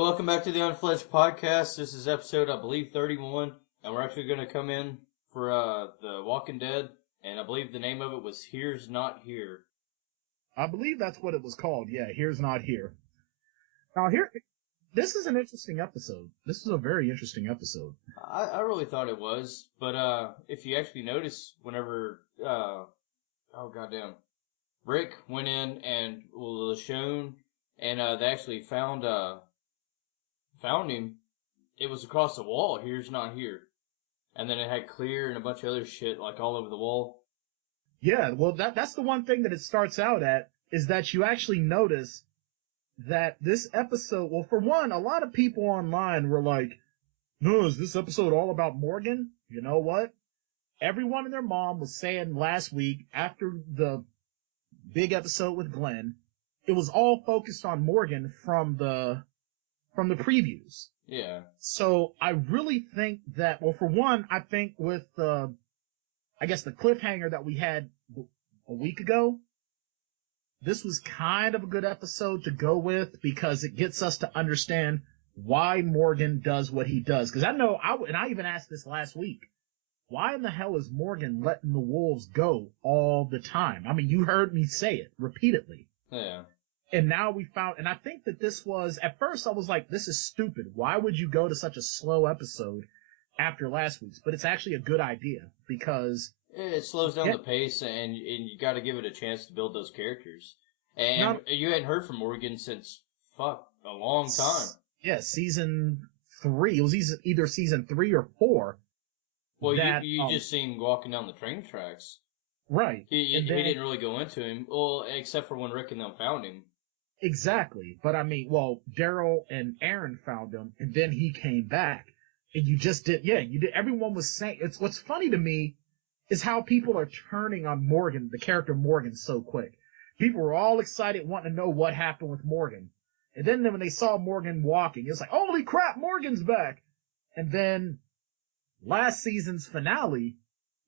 Well, welcome back to the Unfleshed podcast. This is episode, I believe, 31, and we're actually going to come in for The Walking Dead, and I believe the name of it was Here's Not Here. I believe that's what it was called. Yeah, Here's Not Here. Now, this is an interesting episode. This is a very interesting episode. I really thought it was, but if you actually notice, whenever, Rick went in and LaShawn, and they actually found him, it was across the wall. Here's Not Here. And then it had clear and a bunch of other shit like all over the wall. Yeah, well, that's the one thing that it starts out at, is that you actually notice that this episode, well, for one, a lot of people online were like, no, is this episode all about Morgan? You know what? Everyone and their mom was saying last week, after the big episode with Glenn, it was all focused on Morgan from the previews. Yeah. So I really think that, well, for one, I think with the cliffhanger that we had a week ago, this was kind of a good episode to go with because it gets us to understand why Morgan does what he does. Because I even asked this last week, why in the hell is Morgan letting the wolves go all the time? I mean, you heard me say it repeatedly. Yeah. And now and I think that this was, at first I was like, this is stupid. Why would you go to such a slow episode after last week's? But it's actually a good idea because it slows down the pace, and you got to give it a chance to build those characters. And you hadn't heard from Morgan since, a long time. Yeah, season 3. It was either season 3 or 4. Well, you just seen him walking down the train tracks. Right. He didn't really go into him, well, except for when Rick and them found him. Exactly. But I mean, well, Daryl and Aaron found him, and then he came back. And you just did, you did. Everyone was saying, what's funny to me is how people are turning on Morgan, the character Morgan, so quick. People were all excited, wanting to know what happened with Morgan. And then when they saw Morgan walking, it was like, holy crap, Morgan's back. And then last season's finale,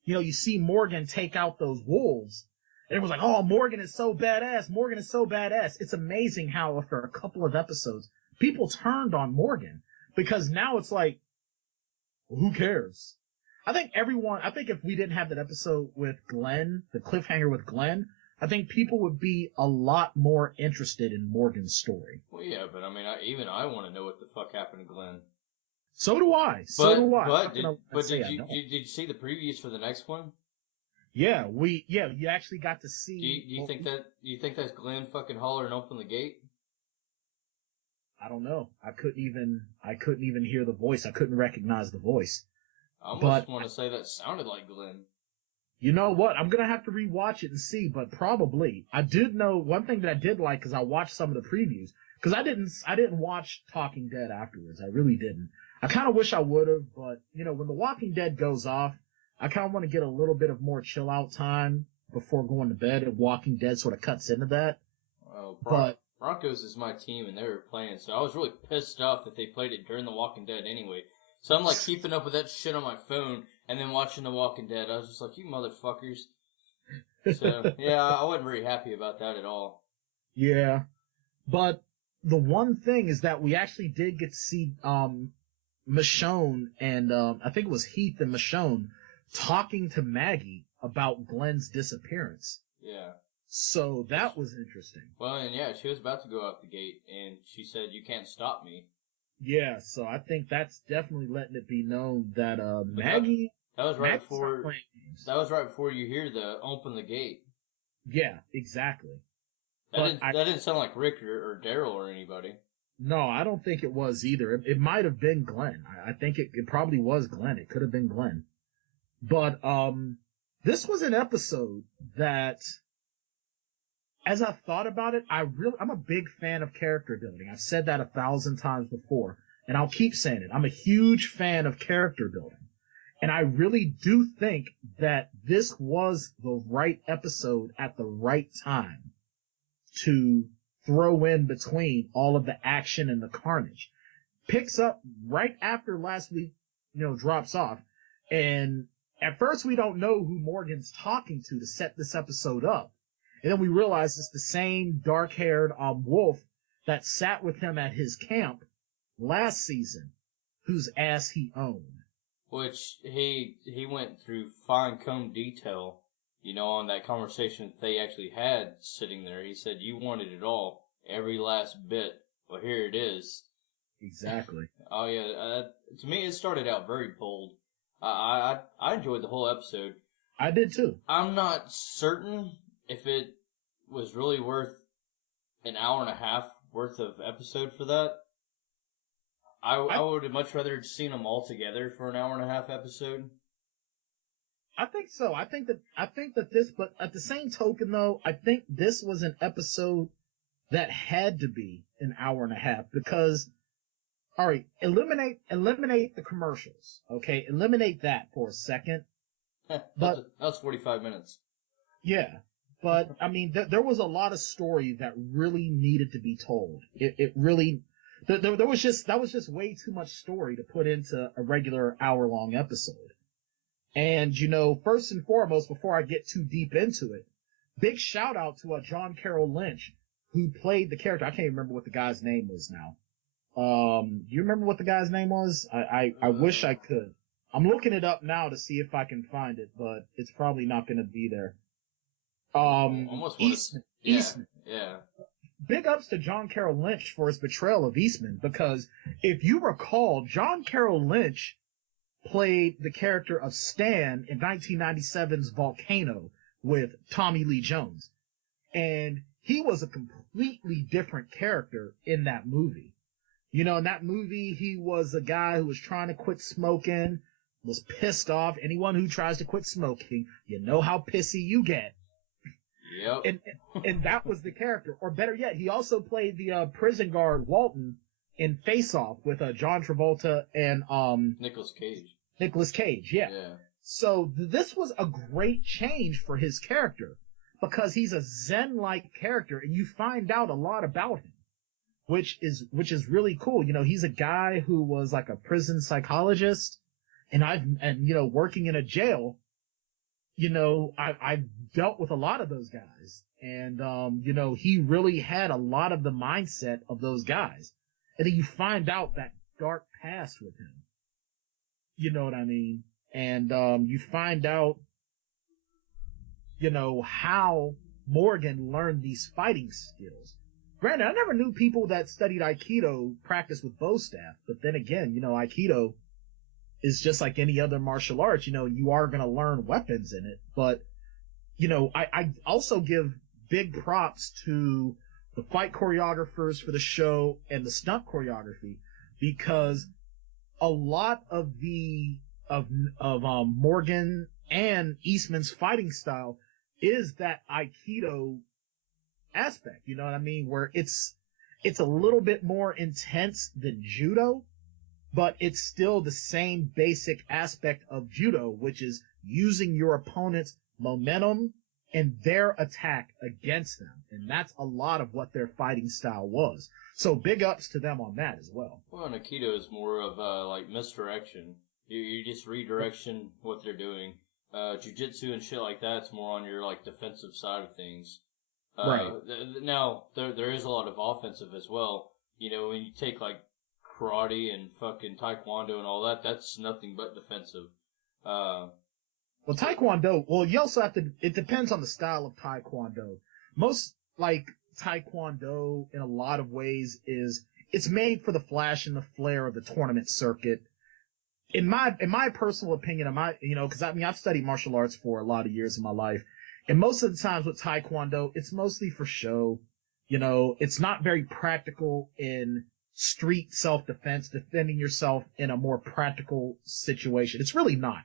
you see Morgan take out those wolves. And it was like, oh, Morgan is so badass. Morgan is so badass. It's amazing how after a couple of episodes, people turned on Morgan. Because now it's like, well, who cares? I think if we didn't have that episode with Glenn, the cliffhanger with Glenn, I think people would be a lot more interested in Morgan's story. Well, yeah, but I mean, I want to know what the fuck happened to Glenn. So do I. Did you see the previews for the next one? Yeah, you actually got to see. Do you think that's Glenn fucking hollering open the gate? I don't know. I couldn't even hear the voice. I couldn't recognize the voice. I almost want to say that sounded like Glenn. You know what? I'm gonna have to rewatch it and see, but probably. I did know one thing that I did like, because I watched some of the previews. Because I didn't watch Talking Dead afterwards. I really didn't. I kind of wish I would have, but when The Walking Dead goes off, I kind of want to get a little bit of more chill out time before going to bed, and Walking Dead sort of cuts into that. Well, Broncos is my team, and they were playing, so I was really pissed off that they played it during The Walking Dead anyway. So I'm like keeping up with that shit on my phone, and then watching The Walking Dead. I was just like, you motherfuckers. So, yeah, I wasn't very happy about that at all. Yeah. But the one thing is that we actually did get to see Michonne and I think it was Heath and Michonne talking to Maggie about Glenn's disappearance. Yeah. So that was interesting. Well, and yeah, she was about to go out the gate, and she said, you can't stop me. Yeah, so I think that's definitely letting it be known that Maggie... That was right before you hear the open the gate. Yeah, exactly. That didn't sound like Rick or Daryl or anybody. No, I don't think it was either. It might have been Glenn. I think it probably was Glenn. It could have been Glenn. But this was an episode that, as I've thought about it, I'm a big fan of character building. I've said that 1,000 times before, and I'll keep saying it. I'm a huge fan of character building. And I really do think that this was the right episode at the right time to throw in between all of the action and the carnage. Picks up right after last week, drops off. And at first we don't know who Morgan's talking to set this episode up. And then we realize it's the same dark-haired wolf that sat with him at his camp last season whose ass he owned. Which he went through fine comb detail, on that conversation that they actually had sitting there. He said, "You wanted it all, every last bit. Well, here it is." Exactly. Oh yeah. To me, it started out very bold. I enjoyed the whole episode. I did too. I'm not certain if it was really worth an hour and a half worth of episode for that. I would have much rather seen them all together for an hour and a half episode. I think so. I think that this, but at the same token though, I think this was an episode that had to be an hour and a half because, all right, eliminate the commercials. Okay, eliminate that for a second. But that's 45 minutes. Yeah, but I mean, there was a lot of story that really needed to be told. It really, there was just way too much story to put into a regular hour-long episode. And first and foremost, before I get too deep into it, big shout out to John Carroll Lynch, who played the character. I can't remember what the guy's name was now. Do you remember what the guy's name was? I wish I could. I'm looking it up now to see if I can find it, but it's probably not going to be there. Eastman. Yeah, Eastman. Yeah. Big ups to John Carroll Lynch for his portrayal of Eastman, because if you recall, John Carroll Lynch played the character of Stan in 1997's Volcano with Tommy Lee Jones. And he was a completely different character in that movie. In that movie, he was a guy who was trying to quit smoking, was pissed off. Anyone who tries to quit smoking, you know how pissy you get. Yep. And that was the character. Or better yet, he also played the prison guard Walton in Face Off with John Travolta and Nicolas Cage. Nicolas Cage, yeah. So this was a great change for his character because he's a Zen-like character, and you find out a lot about him, which is really cool. He's a guy who was like a prison psychologist, and working in a jail. I've dealt with a lot of those guys, and he really had a lot of the mindset of those guys, and then you find out that dark past with him. You know what I mean? And you find out, how Morgan learned these fighting skills. Granted, I never knew people that studied Aikido practiced with bow staff, but then again, Aikido is just like any other martial arts. You are going to learn weapons in it, but I also give big props to the fight choreographers for the show and the stunt choreography, because a lot of Morgan and Eastman's fighting style is that Aikido aspect, you know what I mean? Where it's a little bit more intense than judo, but it's still the same basic aspect of judo, which is using your opponent's momentum and their attack against them. And that's a lot of what their fighting style was. So big ups to them on that as well. Well, and Aikido is more of like misdirection. You just redirection what they're doing. Jiu-jitsu and shit like that's more on your like defensive side of things. Right. Now there is a lot of offensive as well. When you take like karate and fucking taekwondo and all that, that's nothing but defensive. Well, taekwondo. Well, you also have to. It depends on the style of taekwondo. Most like taekwondo, in a lot of ways, it's made for the flash and the flair of the tournament circuit. In my personal opinion, because I've studied martial arts for a lot of years of my life, and most of the times with taekwondo, it's mostly for show. It's not very practical in street self-defense, defending yourself in a more practical situation. It's really not,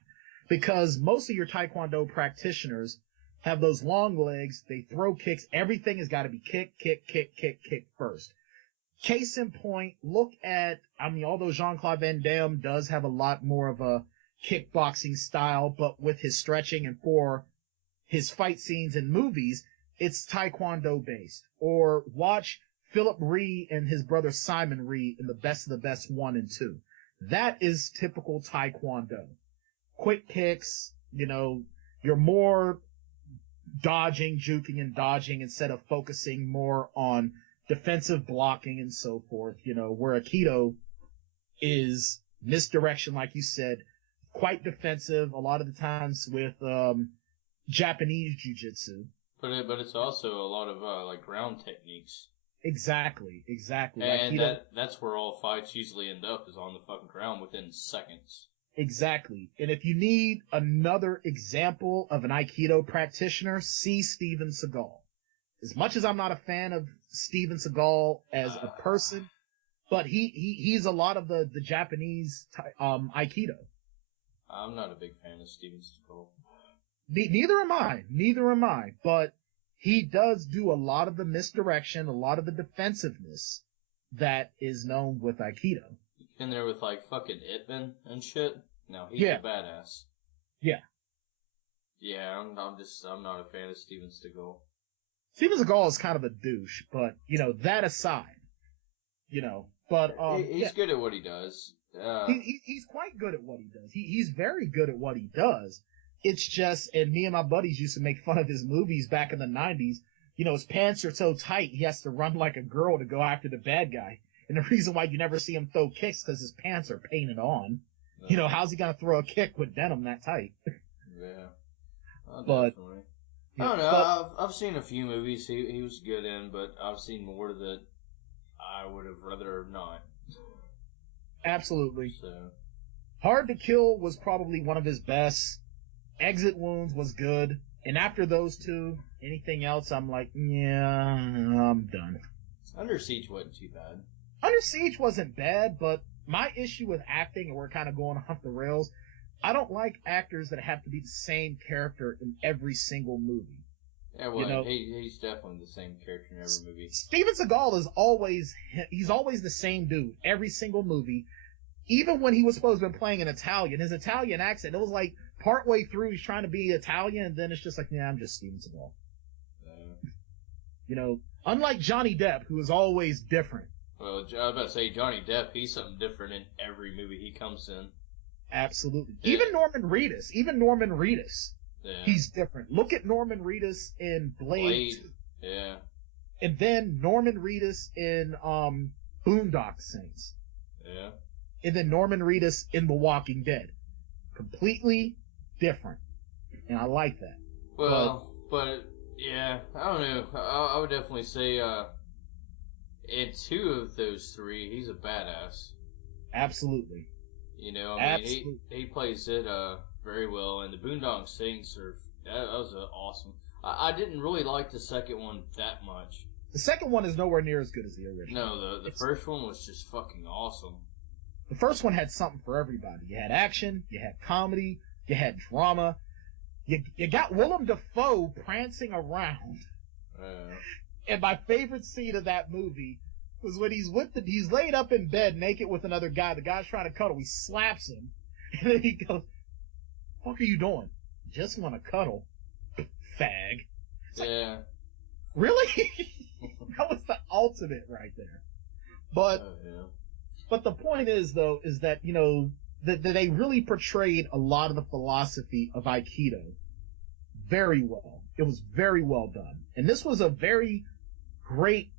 because most of your taekwondo practitioners have those long legs. They throw kicks. Everything has got to be kick first. Case in point, look at, although Jean-Claude Van Damme does have a lot more of a kickboxing style, but with his stretching and for his fight scenes in movies, it's taekwondo based. Or watch Philip Ree and his brother Simon Ree in The Best of the Best 1 and 2. That is typical taekwondo. Quick kicks, you're more dodging, juking, and dodging instead of focusing more on defensive blocking and so forth, where Aikido, is misdirection, like you said, quite defensive a lot of the times with Japanese jiu-jitsu. But it's also a lot of like ground techniques. Exactly. And that's where all fights usually end up, is on the fucking ground within seconds. Exactly. And if you need another example of an Aikido practitioner, see Steven Seagal. As much as I'm not a fan of Steven Seagal as a person, but he's a lot of the Japanese Aikido. I'm not a big fan of Steven Seagal. Neither am I. But he does do a lot of the misdirection, a lot of the defensiveness that is known with Aikido. In there with like fucking Ip Man and shit. No, he's a badass. Yeah. Yeah, I'm not a fan of Steven Seagal. Steven Seagal is kind of a douche, but that aside, but he's good at what he does. He's quite good at what he does. He's very good at what he does. It's just, and me and my buddies used to make fun of his movies back in the 90s. His pants are so tight, he has to run like a girl to go after the bad guy. And the reason why you never see him throw kicks because his pants are painted on. How's he gonna throw a kick with denim that tight? Yeah. Oh, but definitely. I don't know. I've seen a few movies he was good in, but I've seen more that I would have rather not. Absolutely. So. Hard to Kill was probably one of his best. Exit Wounds was good. And after those two, anything else, I'm like, yeah, I'm done. Under Siege wasn't too bad. Under Siege wasn't bad, but my issue with acting, and we're kind of going off the rails, I don't like actors that have to be the same character in every single movie. Yeah, well, he's definitely the same character in every movie. Steven Seagal he's always the same dude, every single movie. Even when he was supposed to be playing an Italian, his Italian accent, it was like partway through he's trying to be Italian, and then it's just like, yeah, I'm just Steven Seagal. Unlike Johnny Depp, who is always different. Well, I was about to say, Johnny Depp, he's something different in every movie he comes in. Absolutely. Yeah. Even Norman Reedus. Yeah. He's different. Look at Norman Reedus in Blade. Yeah. And then Norman Reedus in Boondock Saints. Yeah. And then Norman Reedus in The Walking Dead. Completely different. And I like that. Well, but yeah, I don't know. I would definitely say in two of those three, he's a badass. Absolutely. He plays it very well, and the Boondock Saints that was awesome. I didn't really like the second one that much. The second one is nowhere near as good as the original. No, the first one was just fucking awesome. The first one had something for everybody. You had action, you had comedy, you had drama. You got Willem Dafoe prancing around. And my favorite scene of that movie was when he's laid up in bed naked with another guy. The guy's trying to cuddle. He slaps him. And then he goes, "What are you doing?" "Just want to cuddle, fag." It's yeah. Like, really? That was the ultimate right there. But But the point is, though, is that, that they really portrayed a lot of the philosophy of Aikido very well. It was very well done. And this was a very great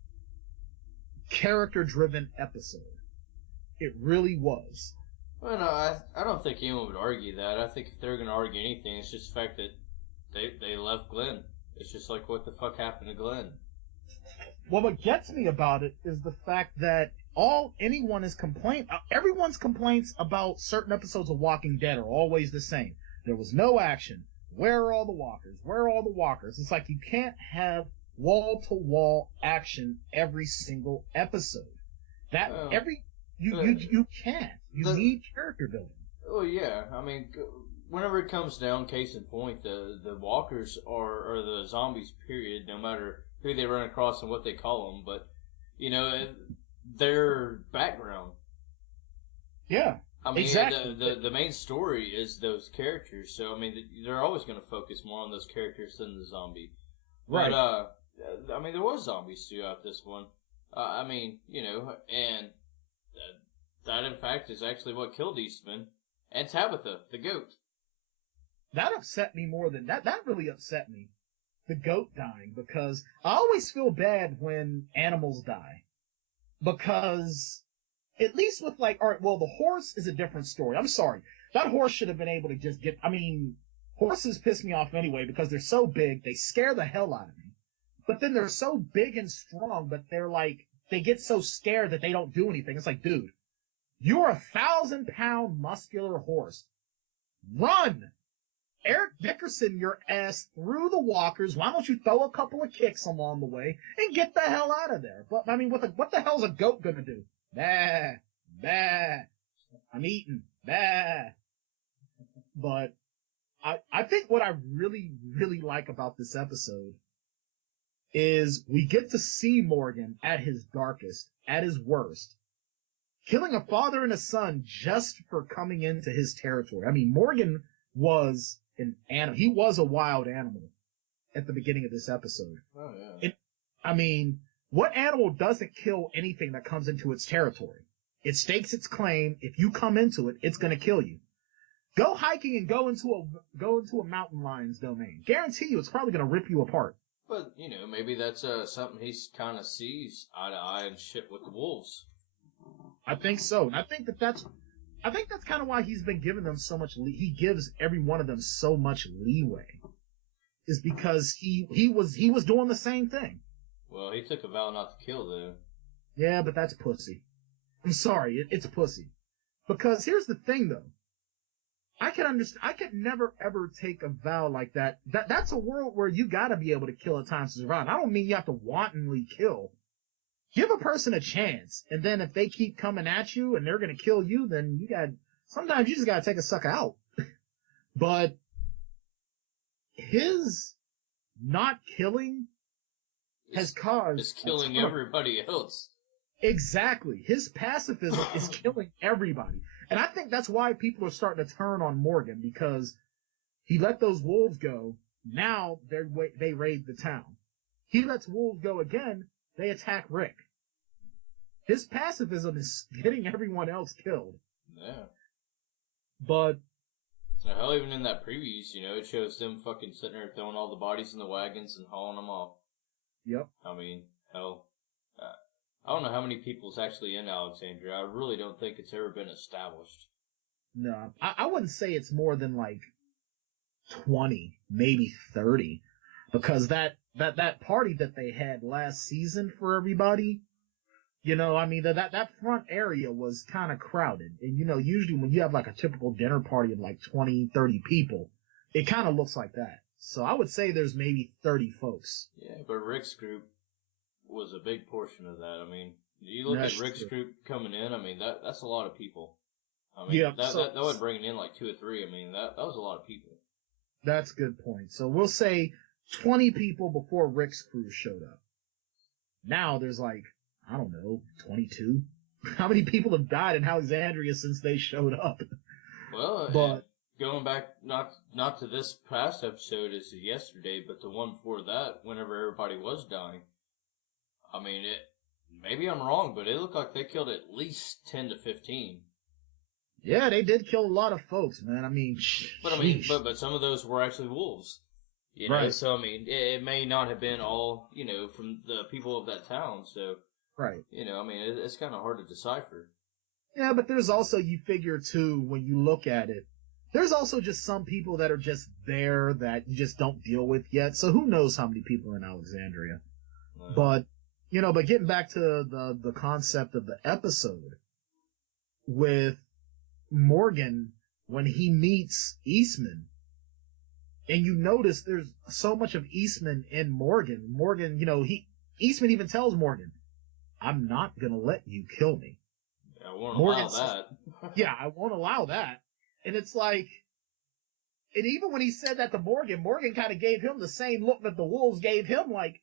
character-driven episode. It really was. Well, no, I don't think anyone would argue that. I think if they're going to argue anything, it's just the fact that they left Glenn. It's just like, what the fuck happened to Glenn? Well, what gets me about it is the fact that everyone's complaints about certain episodes of Walking Dead are always the same. There was no action. Where are all the walkers? Where are all the walkers? It's like you can't have wall-to-wall action every single episode. You can't. You need character building. Oh yeah, I mean, whenever it comes down, case in point, the walkers or the zombies. Period. No matter who they run across and what they call them, but their background. Yeah. I mean, exactly. The main story is those characters, so I mean, they're always going to focus more on those characters than the zombie. Right. But I mean, there was zombies throughout this one. I mean, and that in fact is actually what killed Eastman and Tabitha, the goat. That upset me more than that. That really upset me. The goat dying, because I always feel bad when animals die, because at least with like, all right, well, the horse is a different story. I'm sorry. That horse should have been able to just get, I mean, horses piss me off anyway because they're so big, they scare the hell out of me. But then they're so big and strong, but they're like, they get so scared that they don't do anything. It's like, dude, you're a 1,000-pound muscular horse. Run! Eric Dickerson your ass through the walkers. Why don't you throw a couple of kicks along the way and get the hell out of there? But I mean, what the hell's a goat gonna do? Bah, bah. I'm eating. Bah. But I think what I really, really like about this episode is we get to see Morgan at his darkest, at his worst, killing a father and a son just for coming into his territory. I mean, Morgan was an animal. He was a wild animal at the beginning of this episode. Oh, yeah. I mean, what animal doesn't kill anything that comes into its territory? It stakes its claim. If you come into it, it's going to kill you. Go hiking and go into a mountain lion's domain. Guarantee you, it's probably going to rip you apart. But, you know, maybe that's something he kind of sees eye to eye and shit with the wolves. I think so. And I think that's kind of why he's been giving them so much he gives every one of them so much leeway. Is because he was doing the same thing. Well, he took a vow not to kill, though. Yeah, but that's pussy. I'm sorry, it's pussy. Because here's the thing, though. I could never ever take a vow like that. That's a world where you gotta be able to kill at times to survive. I don't mean you have to wantonly kill. Give a person a chance, and then if they keep coming at you and they're gonna kill you, then sometimes you just gotta take a sucker out. But his not killing has caused... It's killing everybody else. Exactly. His pacifism is killing everybody. And I think that's why people are starting to turn on Morgan, because he let those wolves go. Now they raid the town. He lets wolves go again. They attack Rick. His pacifism is getting everyone else killed. Yeah. But... So hell, even in that previews, you know, it shows them fucking sitting there throwing all the bodies in the wagons and hauling them off. Yep. I mean, hell... I don't know how many people's actually in Alexandria. I really don't think it's ever been established. No, I wouldn't say it's more than like 20, maybe 30. Because that party that they had last season for everybody, you know, I mean, that front area was kind of crowded. And, you know, usually when you have like a typical dinner party of like 20, 30 people, it kind of looks like that. So I would say there's maybe 30 folks. Yeah, but Rick's group was a big portion of that. I mean, you look at Rick's group coming in, I mean, that's a lot of people. I mean, yeah, that would bring in like 2 or 3. I mean, that was a lot of people. That's a good point. So we'll say 20 people before Rick's crew showed up. Now there's like, I don't know, 22? How many people have died in Alexandria since they showed up? Well, but going back, not to this past episode as yesterday, but the one before that, whenever everybody was dying, I mean, maybe I'm wrong, but it looked like they killed at least 10 to 15. Yeah, they did kill a lot of folks, man. I mean, but some of those were actually wolves. You know, right. So I mean, it may not have been all, you know, from the people of that town. So, right. You know, I mean, it's kind of hard to decipher. Yeah, but there's also, you figure too, when you look at it, there's also just some people that are just there that you just don't deal with yet. So who knows how many people are in Alexandria? But, you know, but getting back to the concept of the episode with Morgan, when he meets Eastman, and you notice there's so much of Eastman in Morgan. Morgan, you know, Eastman even tells Morgan, I'm not going to let you kill me. Yeah, I won't allow that. Yeah, I won't allow that. And it's like, and even when he said that to Morgan kind of gave him the same look that the wolves gave him, like,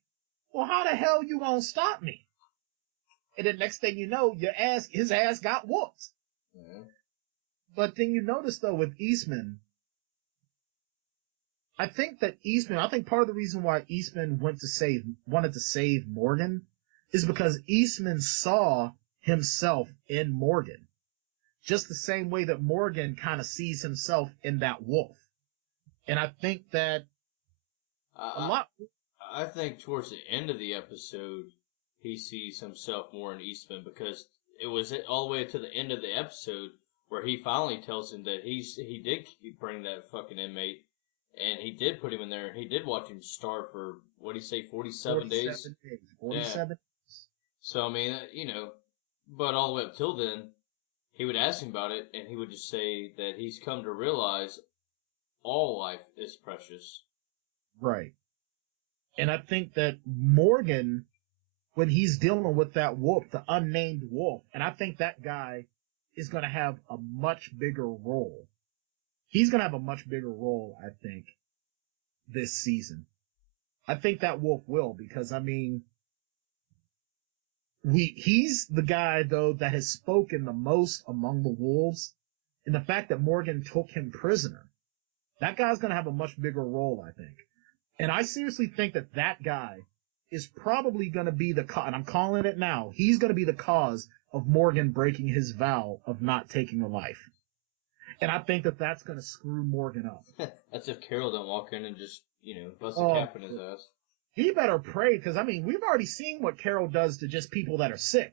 well, how the hell you gonna stop me? And then next thing you know, his ass got whooped. Yeah. But then you notice though with Eastman, I think part of the reason why Eastman wanted to save Morgan is because Eastman saw himself in Morgan. Just the same way that Morgan kind of sees himself in that wolf. And I think that I think towards the end of the episode, he sees himself more in Eastman because it was all the way to the end of the episode where he finally tells him that he did bring that fucking inmate, and he did put him in there, and he did watch him starve for, what did he say, 47 days? 47 days. So, I mean, but all the way up till then, he would ask him about it, and he would just say that he's come to realize all life is precious. Right. And I think that Morgan, when he's dealing with that wolf, the unnamed wolf, and I think that guy is going to have a much bigger role. He's going to have a much bigger role, I think, this season. I think that wolf will, because, I mean, he's the guy, though, that has spoken the most among the wolves. And the fact that Morgan took him prisoner, that guy's going to have a much bigger role, I think. And I seriously think that that guy is probably going to be the cause, and I'm calling it now, he's going to be the cause of Morgan breaking his vow of not taking a life. And I think that that's going to screw Morgan up. That's if Carol don't walk in and just, bust a cap in his ass. He better pray, because, I mean, we've already seen what Carol does to just people that are sick.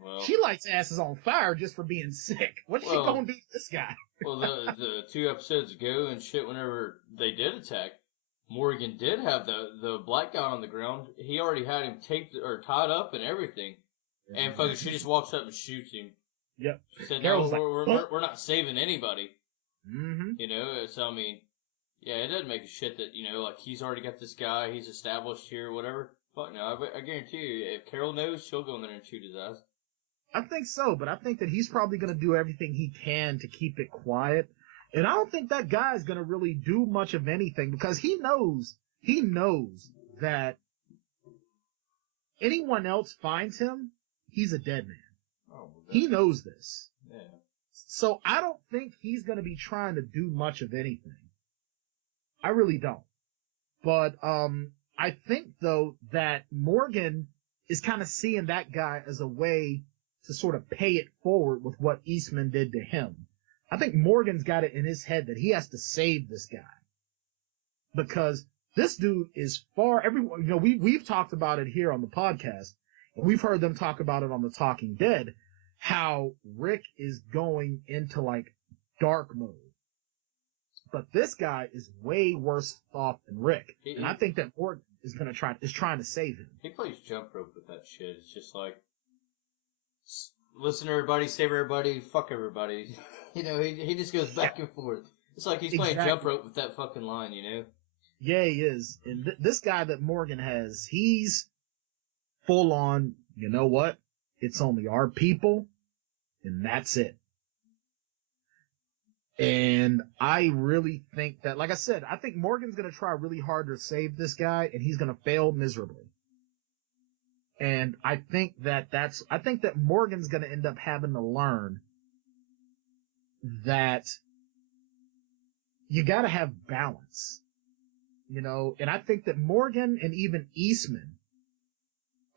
Well, she lights asses on fire just for being sick. What's she going to do to this guy? Well, the 2 episodes ago and shit, whenever they did attack, Morgan did have the black guy on the ground. He already had him taped or tied up and everything. Yeah, and fucking she just walks up and shoots him. Yep. She said, no, we're not saving anybody. Mm-hmm. So I mean, yeah, it doesn't make a shit that, like he's already got this guy, he's established here, whatever. Fuck no, I guarantee you, if Carol knows, she'll go in there and shoot his ass. I think so, but I think that he's probably going to do everything he can to keep it quiet. And I don't think that guy's going to really do much of anything, because he knows that anyone else finds him, he's a dead man. Oh, he knows this. Yeah. So I don't think he's going to be trying to do much of anything. I really don't. But I think, though, that Morgan is kind of seeing that guy as a way to sort of pay it forward with what Eastman did to him. I think Morgan's got it in his head that he has to save this guy, because this dude is everyone, we've talked about it here on the podcast, and we've heard them talk about it on the Talking Dead, how Rick is going into like dark mode. But this guy is way worse off than Rick. And I think that Morgan is trying to save him. He plays jump rope with that shit. It's just like, listen to everybody, save everybody, fuck everybody. He just goes back and forth. It's like he's playing jump rope with that fucking line, Yeah, he is. And this guy that Morgan has, he's full on, you know what? It's only our people, and that's it. And I really think that, like I said, I think Morgan's going to try really hard to save this guy, and he's going to fail miserably. And I think that Morgan's going to end up having to learn that you got to have balance, and I think that Morgan and even Eastman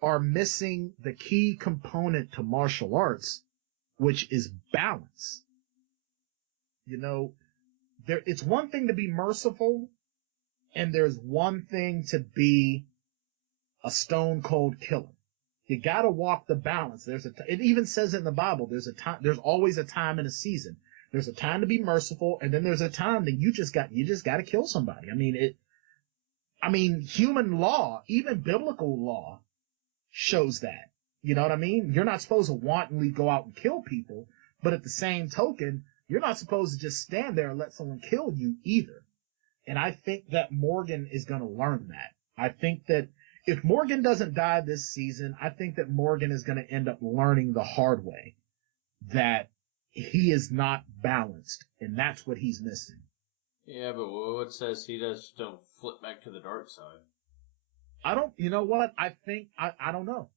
are missing the key component to martial arts, which is balance. It's one thing to be merciful, and there's one thing to be a stone cold killer. You gotta walk the balance. It even says it in the Bible, there's always a time and a season. There's a time to be merciful, and then there's a time that you just gotta kill somebody. I mean, human law, even biblical law, shows that. You know what I mean? You're not supposed to wantonly go out and kill people, but at the same token, you're not supposed to just stand there and let someone kill you either. And I think that Morgan is going to learn that. I think that if Morgan doesn't die this season, I think that Morgan is going to end up learning the hard way that he is not balanced, and that's what he's missing. Yeah, but what says he don't flip back to the dark side? You know what? I don't know.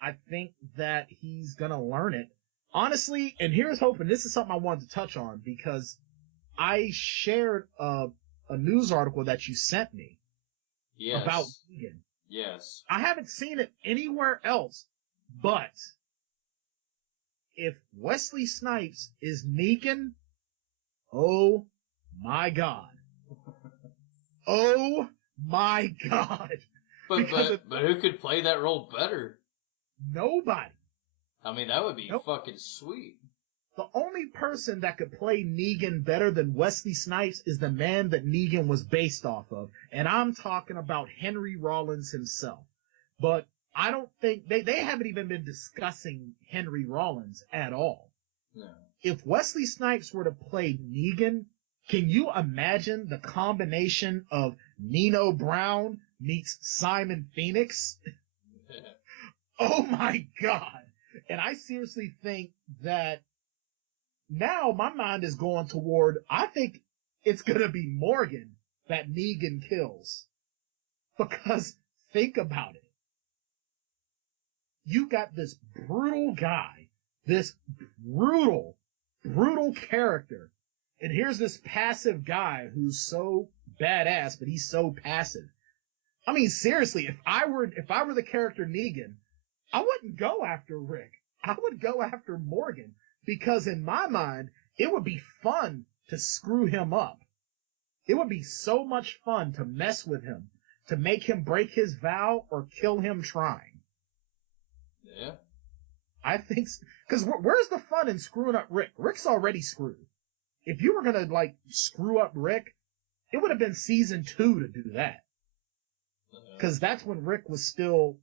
I think that he's going to learn it. Honestly, and here's hoping, this is something I wanted to touch on, because I shared a news article that you sent me about Negan. Yes. I haven't seen it anywhere else, but if Wesley Snipes is Negan, oh my God. Oh my God. But who could play that role better? Nobody. I mean, that would be Nope. fucking sweet. The only person that could play Negan better than Wesley Snipes is the man that Negan was based off of. And I'm talking about Henry Rollins himself. But I don't think they haven't even been discussing Henry Rollins at all. No. If Wesley Snipes were to play Negan, can you imagine the combination of Nino Brown meets Simon Phoenix? Oh my God. And I seriously think that now my mind is going toward, I think it's going to be Morgan that Negan kills. Because think about it. You got this brutal guy, this brutal character. And here's this passive guy who's so badass, but he's so passive. I mean, seriously, if I were the character Negan, I wouldn't go after Rick. I would go after Morgan. Because in my mind, it would be fun to screw him up. It would be so much fun to mess with him, to make him break his vow or kill him trying. Yeah. I think, because where's the fun in screwing up Rick? Rick's already screwed. If you were gonna, like, screw up Rick, it would have been season 2 to do that. Because that's when Rick was still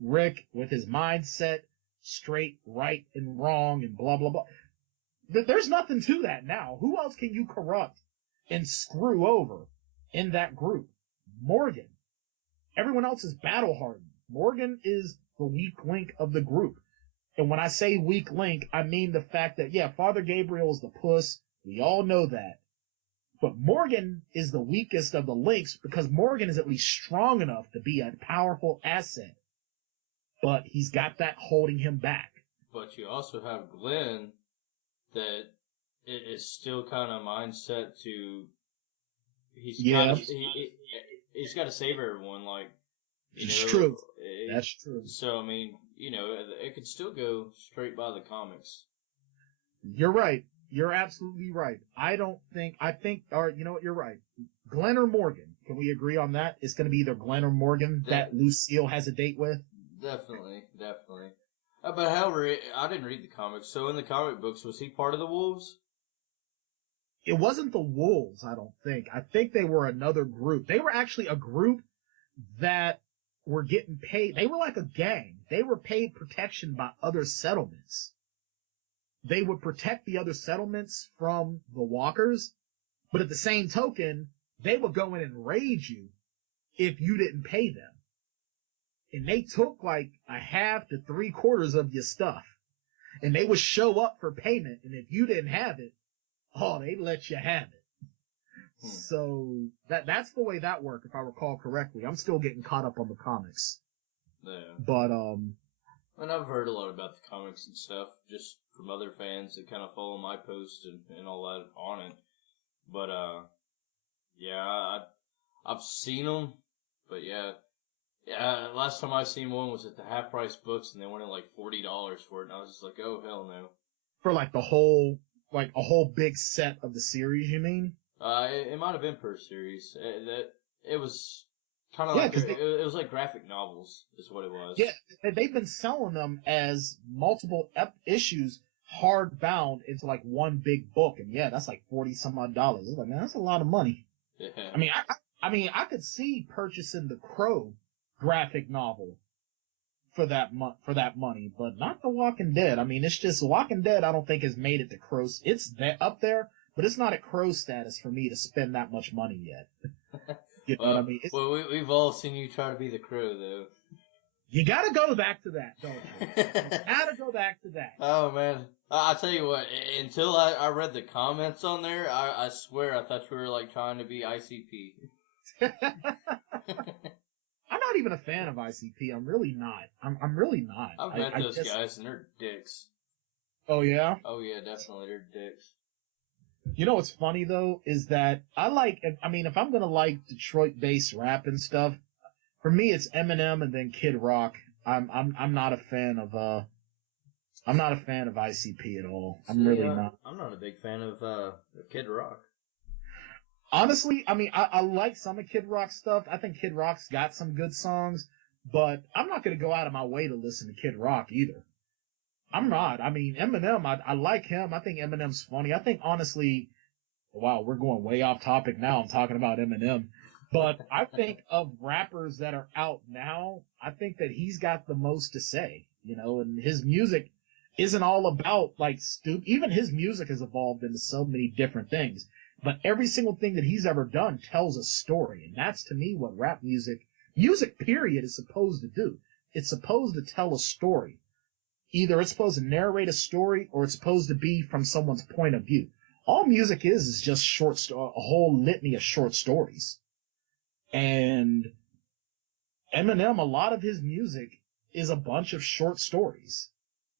Rick with his mindset straight, right, and wrong, and blah, blah, blah. There's nothing to that now. Who else can you corrupt and screw over in that group? Morgan. Everyone else is battle hardened. Morgan is the weak link of the group. And when I say weak link, I mean the fact that, yeah, Father Gabriel is the puss. We all know that. But Morgan is the weakest of the links because Morgan is at least strong enough to be a powerful asset. But he's got that holding him back. But you also have Glenn that is still kind of mindset to he's got to save everyone, like, you know. It's true. That's true. So I mean, you know, it could still go straight by the comics. You're right. You're absolutely right. I think, or you know what, you're right. Glenn or Morgan. Can we agree on that? It's going to be either Glenn or Morgan that Lucille has a date with? Definitely. But however, I didn't read the comics. So in the comic books, was he part of the Wolves? It wasn't the Wolves, I don't think. I think they were another group. They were actually a group that were getting paid. They were like a gang. They were paid protection by other settlements. They would protect the other settlements from the walkers, but at the same token, they would go in and raid you if you didn't pay them. And they took like a half to 3/4 of your stuff. And they would show up for payment, and if you didn't have it, they'd let you have it. So that's the way that worked, if I recall correctly. I'm still getting caught up on the comics. Yeah. But and I've heard a lot about the comics and stuff, just from other fans that kind of follow my post and all that on it. But yeah, I've seen them, but yeah, last time I seen one was at the Half Price Books, and they wanted like $40 for it, and I was just like, oh hell no. For like a whole big set of the series, you mean? It might have been per series. It was kind of like it was like graphic novels, is what it was. Yeah, they've been selling them as multiple issues hardbound into like one big book, and yeah, that's like $40 some odd. It's like, man, that's a lot of money. Yeah. I mean, I could see purchasing the Crow graphic novel for that money, but not The Walking Dead. I mean, it's just Walking Dead. I don't think has made it to Crow. It's up there, but it's not at Crow status for me to spend that much money yet. You know what I mean? We've all seen you try to be the Crow, though. You gotta go back to that, don't you? You gotta go back to that. Oh, man. I'll tell you what, until I read the comments on there, I swear I thought you were, like, trying to be ICP. I'm not even a fan of ICP. I'm really not. I'm really not. I've met those guys, and they're dicks. Oh, yeah? Oh, yeah, definitely. They're dicks. You know what's funny, though, is that if I'm gonna like Detroit-based rap and stuff, for me it's Eminem and then Kid Rock. I'm not a fan of ICP at all. I'm really not. I'm not a big fan of Kid Rock. Honestly, I mean, I like some of Kid Rock's stuff. I think Kid Rock's got some good songs, but I'm not going to go out of my way to listen to Kid Rock either. I'm not. I mean, Eminem, I like him. I think Eminem's funny. I think, honestly, wow, we're going way off topic now. I'm talking about Eminem. But I think of rappers that are out now, I think that he's got the most to say, and his music isn't all about, like, even his music has evolved into so many different things. But every single thing that he's ever done tells a story. And that's, to me, what rap music period, is supposed to do. It's supposed to tell a story. Either it's supposed to narrate a story or it's supposed to be from someone's point of view. All music is just a whole litany of short stories. And Eminem, a lot of his music is a bunch of short stories,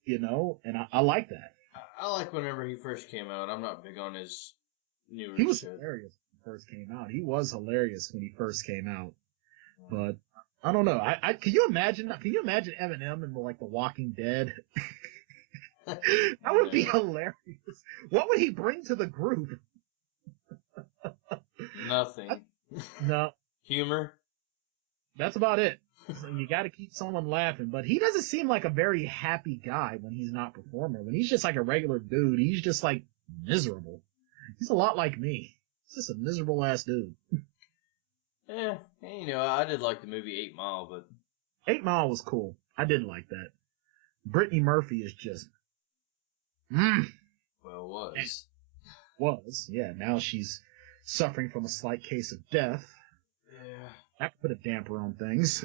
and I like that. I like whenever he first came out. I'm not big on his newer He was shit. hilarious when he first came out. He was hilarious when he first came out. But I don't know. Can you imagine Eminem in, like, The Walking Dead? That would be hilarious. What would he bring to the group? Nothing. No. Humor. That's about it. So you got to keep someone laughing. But he doesn't seem like a very happy guy when he's not performing. When he's just like a regular dude, he's just, like, miserable. He's a lot like me. He's just a miserable ass dude. Yeah, I did like the movie 8 Mile, but 8 Mile was cool. I did like that. Brittany Murphy is just, well, was, yeah. Now she's suffering from a slight case of death. Yeah. That could put a damper on things.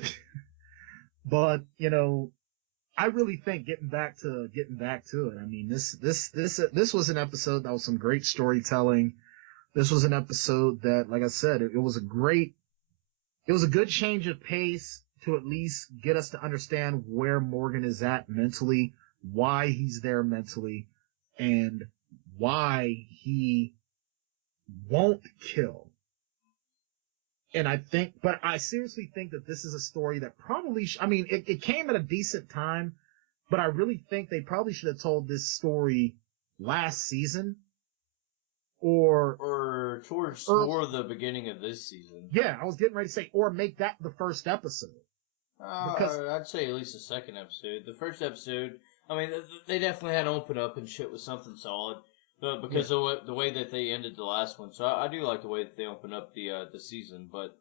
But, I really think getting back to it. I mean, this was an episode that was some great storytelling. This was an episode that, like I said, it was a good change of pace to at least get us to understand where Morgan is at mentally, why he's there mentally, and why he won't kill. And I seriously think that this is a story that probably, it came at a decent time, but I really think they probably should have told this story last season. Or toward the beginning of this season. Yeah, I was getting ready to say, or make that the first episode. Because I'd say at least the second episode. The first episode, they definitely had to open up and shit with something solid. But because of the way that they ended the last one. So I do like the way that they opened up the season. But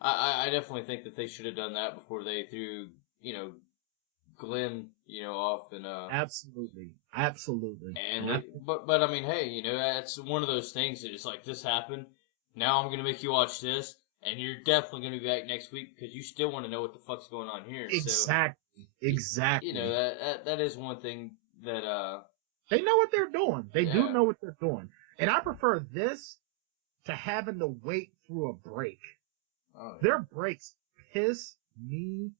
I definitely think that they should have done that before they threw, Glenn, off and Absolutely. And but I mean, hey, that's one of those things that it's like, this happened. Now I'm gonna make you watch this, and you're definitely gonna be back next week because you still want to know what the fuck's going on here. Exactly. That is one thing that they know what they're doing. They do know what they're doing, and I prefer this to having to wait through a break. Oh, yeah. Their breaks piss me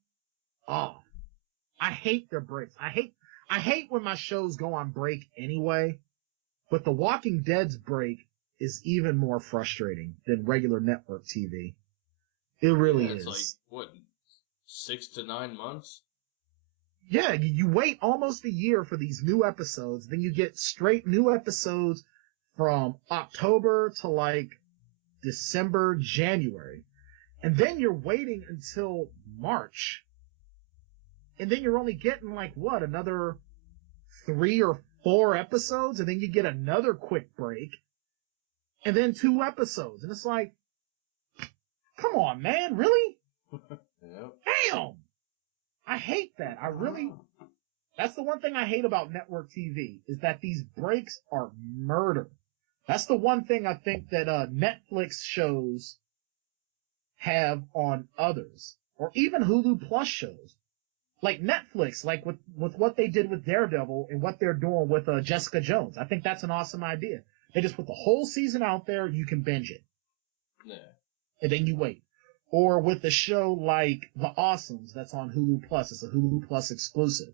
off. I hate their breaks. I hate when my shows go on break anyway, but The Walking Dead's break is even more frustrating than regular network TV. It really is. It's like, 6 to 9 months? Yeah, you wait almost a year for these new episodes, then you get straight new episodes from October to, like, December, January. And then you're waiting until March. And then you're only getting, another 3 or 4 episodes, and then you get another quick break, and then 2 episodes. And it's like, come on, man, really? Yep. Damn! I hate that. That's the one thing I hate about network TV, is that these breaks are murder. That's the one thing I think that Netflix shows have on others, or even Hulu Plus shows. Like Netflix, like with what they did with Daredevil and what they're doing with Jessica Jones. I think that's an awesome idea. They just put the whole season out there, you can binge it. Yeah. And then you wait. Or with a show like The Awesomes that's on Hulu Plus. It's a Hulu Plus exclusive.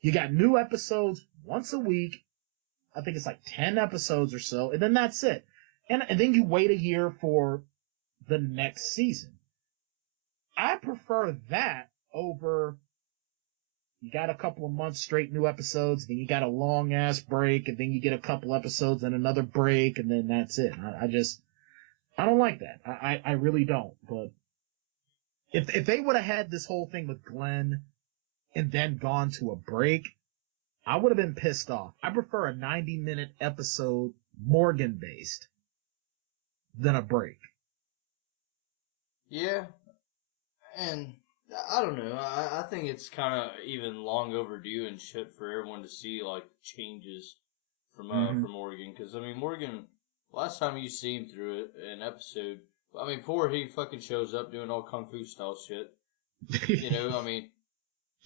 You got new episodes once a week. I think it's like 10 episodes or so, and then that's it. And then you wait a year for the next season. I prefer that over, you got a couple of months straight new episodes, then you got a long ass break, and then you get a couple episodes and another break, and then that's it. I don't like that. I really don't. But if they would have had this whole thing with Glenn and then gone to a break, I would have been pissed off. I prefer a 90-minute episode Morgan-based than a break. Yeah, and I don't know. I think it's kind of even long overdue and shit for everyone to see like changes from Morgan. Because I mean, Morgan, last time you see him through an episode, I mean, before he fucking shows up doing all kung fu style shit. You know, I mean,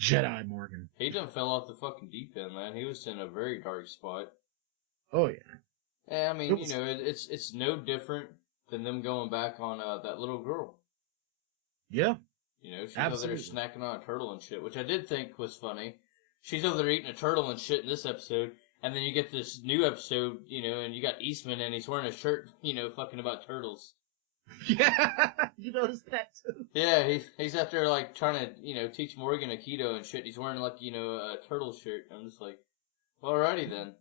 Jedi Morgan. He done fell off the fucking deep end, man. He was in a very dark spot. Oh yeah. And I mean, it's no different than them going back on that little girl. Yeah. You know, she's over there snacking on a turtle and shit, which I did think was funny. She's over there eating a turtle and shit in this episode, and then you get this new episode, you know, and you got Eastman and he's wearing a shirt, you know, fucking about turtles. Yeah, you noticed that too. Yeah, he's out there like trying to, you know, teach Morgan Aikido and shit. He's wearing like, you know, a turtle shirt. I'm just like, well, alrighty then.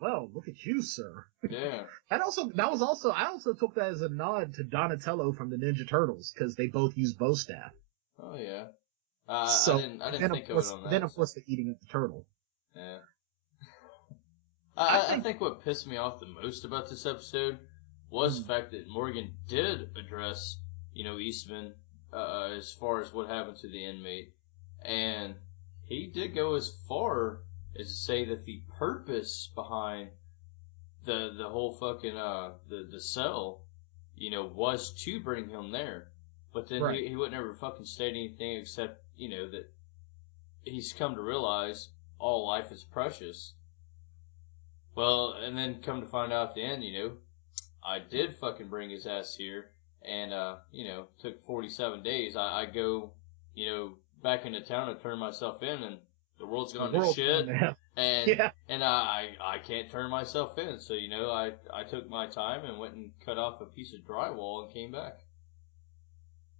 Well, look at you, sir. Yeah. I also took that as a nod to Donatello from the Ninja Turtles because they both use bow staff. Oh yeah. I didn't think of it on that. Then of course the eating of the turtle. Yeah. I think what pissed me off the most about this episode was the fact that Morgan did address, you know, Eastman as far as what happened to the inmate, and he did go as far as to say that the purpose behind the whole fucking the cell, you know, was to bring him there. But then he would never fucking state anything except, you know, that he's come to realize all life is precious. Well, and then come to find out at the end, you know, I did fucking bring his ass here, and, you know, took 47 days. I go, you know, back into town to turn myself in, and the world's gone to shit, and I can't turn myself in. So, you know, I took my time and went and cut off a piece of drywall and came back.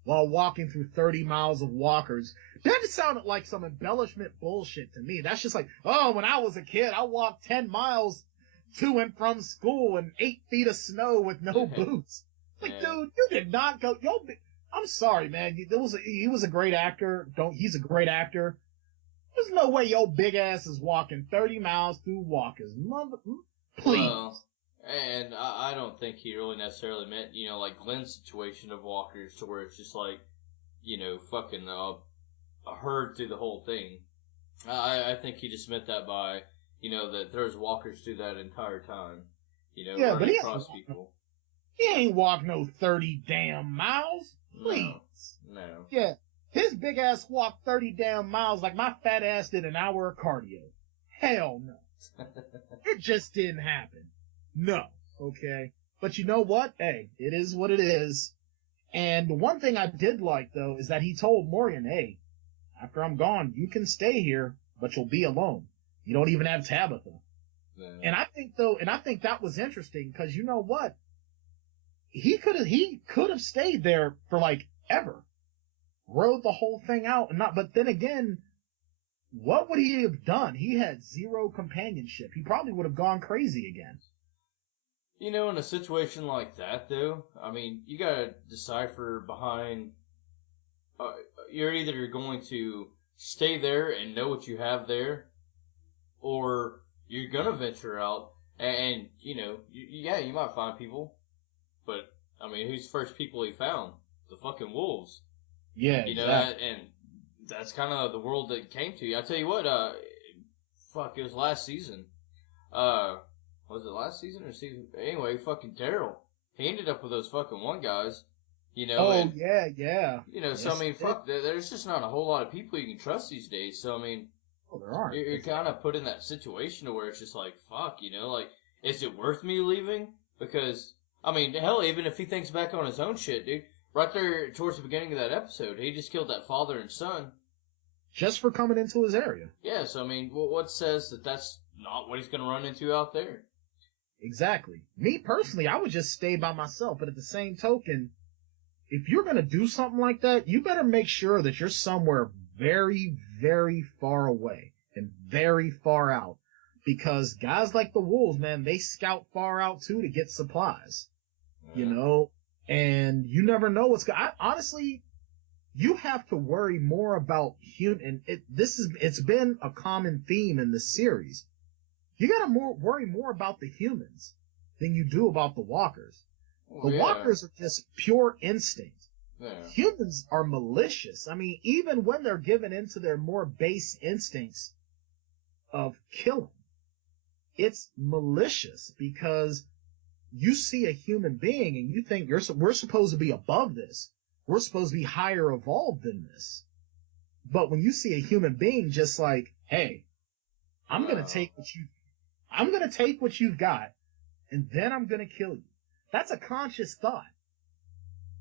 While walking through 30 miles of walkers. That just sounded like some embellishment bullshit to me. That's just like, oh, when I was a kid, I walked 10 miles to and from school in 8 feet of snow with no boots. Like, dude, you did not go. I'm sorry, man. He was a great actor. He's a great actor. There's no way your big ass is walking 30 miles through walkers. Please. Well, and I don't think he really necessarily meant, you know, like Glenn's situation of walkers to where it's just like, you know, fucking a herd through the whole thing. I think he just meant that by, you know, that there's walkers through that entire time. You know, running across people. He ain't walked no 30 damn miles. Please. No. Yeah. His big ass walked 30 damn miles like my fat ass did an hour of cardio. Hell no. It just didn't happen. No. Okay. But you know what? Hey, it is what it is. And the one thing I did like, though, is that he told Morgan, hey, after I'm gone, you can stay here, but you'll be alone. You don't even have Tabitha. Yeah. And I think that was interesting because you know what? He could have stayed there for like ever. Rode the whole thing out but then again, what would he have done? He had zero companionship. He probably would have gone crazy again. You know, in a situation like that, though, I mean, you gotta decipher behind, you're either going to stay there and know what you have there, or you're gonna venture out and you know, you might find people, but, I mean, who's the first people he found? The fucking wolves. Yeah, you know, exactly. And that's kind of the world that it came to. I tell you what, it was last season. Was it last season or season? Anyway, fucking Daryl. He ended up with those fucking one guys, you know. Oh, yeah. You know, yes, so I mean, there's just not a whole lot of people you can trust these days. So I mean, there aren't. You're kind of put in that situation to where it's just like, fuck, you know, like, is it worth me leaving? Because, I mean, hell, even if he thinks back on his own shit, dude, right there towards the beginning of that episode, he just killed that father and son. Just for coming into his area. Yeah, so I mean, what says that that's not what he's going to run into out there? Exactly. Me personally, I would just stay by myself, but at the same token, if you're going to do something like that, you better make sure that you're somewhere very, very far away and very far out. Because guys like the Wolves, man, they scout far out too to get supplies. You know? And you never know honestly, you have to worry more about human. It's been a common theme in the series. You gotta worry more about the humans than you do about the walkers. Oh, The yeah. walkers are just pure instinct. Yeah. Humans are malicious. I mean, even when they're given into their more base instincts of killing, it's malicious because you see a human being and you think we're supposed to be above this. We're supposed to be higher evolved than this. But when you see a human being just like, hey, I'm going to take what you've got and then I'm going to kill you. That's a conscious thought.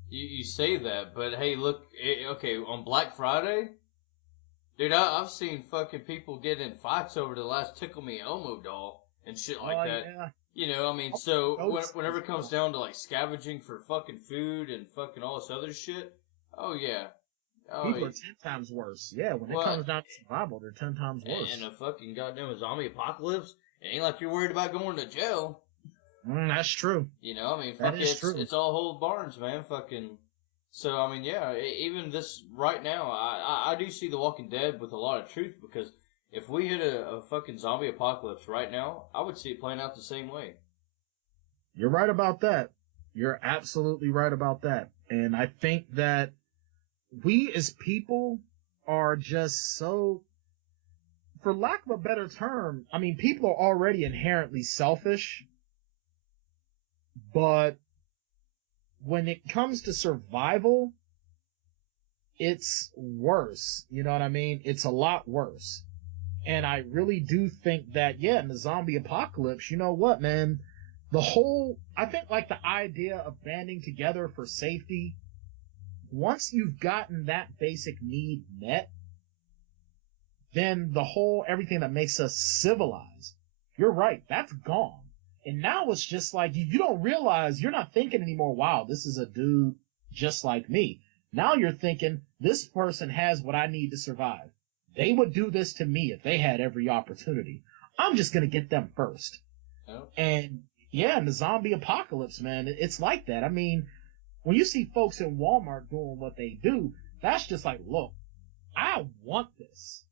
You say that, but hey, look, okay, on Black Friday, dude, I've seen fucking people get in fights over the last Tickle Me Elmo doll and shit like that. Yeah. You know, I mean, so whenever it comes down to like scavenging for fucking food and fucking all this other shit, oh yeah. Oh, people are 10 times worse. Yeah, when it comes down to survival, they're 10 times worse. And a fucking goddamn zombie apocalypse, it ain't like you're worried about going to jail. That's true. You know, I mean, fuck it, it's all hold barns, man. Fucking. So, I mean, yeah, even this right now, I do see The Walking Dead with a lot of truth because if we hit a fucking zombie apocalypse right now, I would see it playing out the same way. You're right about that. You're absolutely right about that. And I think that we as people are just so, for lack of a better term, I mean, people are already inherently selfish, but when it comes to survival, it's worse. You know what I mean? It's a lot worse. And I really do think that, yeah, in the zombie apocalypse, you know what, man? I think like the idea of banding together for safety, once you've gotten that basic need met, then everything that makes us civilized, you're right, that's gone. And now it's just like, you don't realize, you're not thinking anymore, wow, this is a dude just like me. Now you're thinking, this person has what I need to survive. They would do this to me if they had every opportunity. I'm just going to get them first. Oh. And yeah, in the zombie apocalypse, man, it's like that. I mean, when you see folks in Walmart doing what they do, that's just like, look, I want this.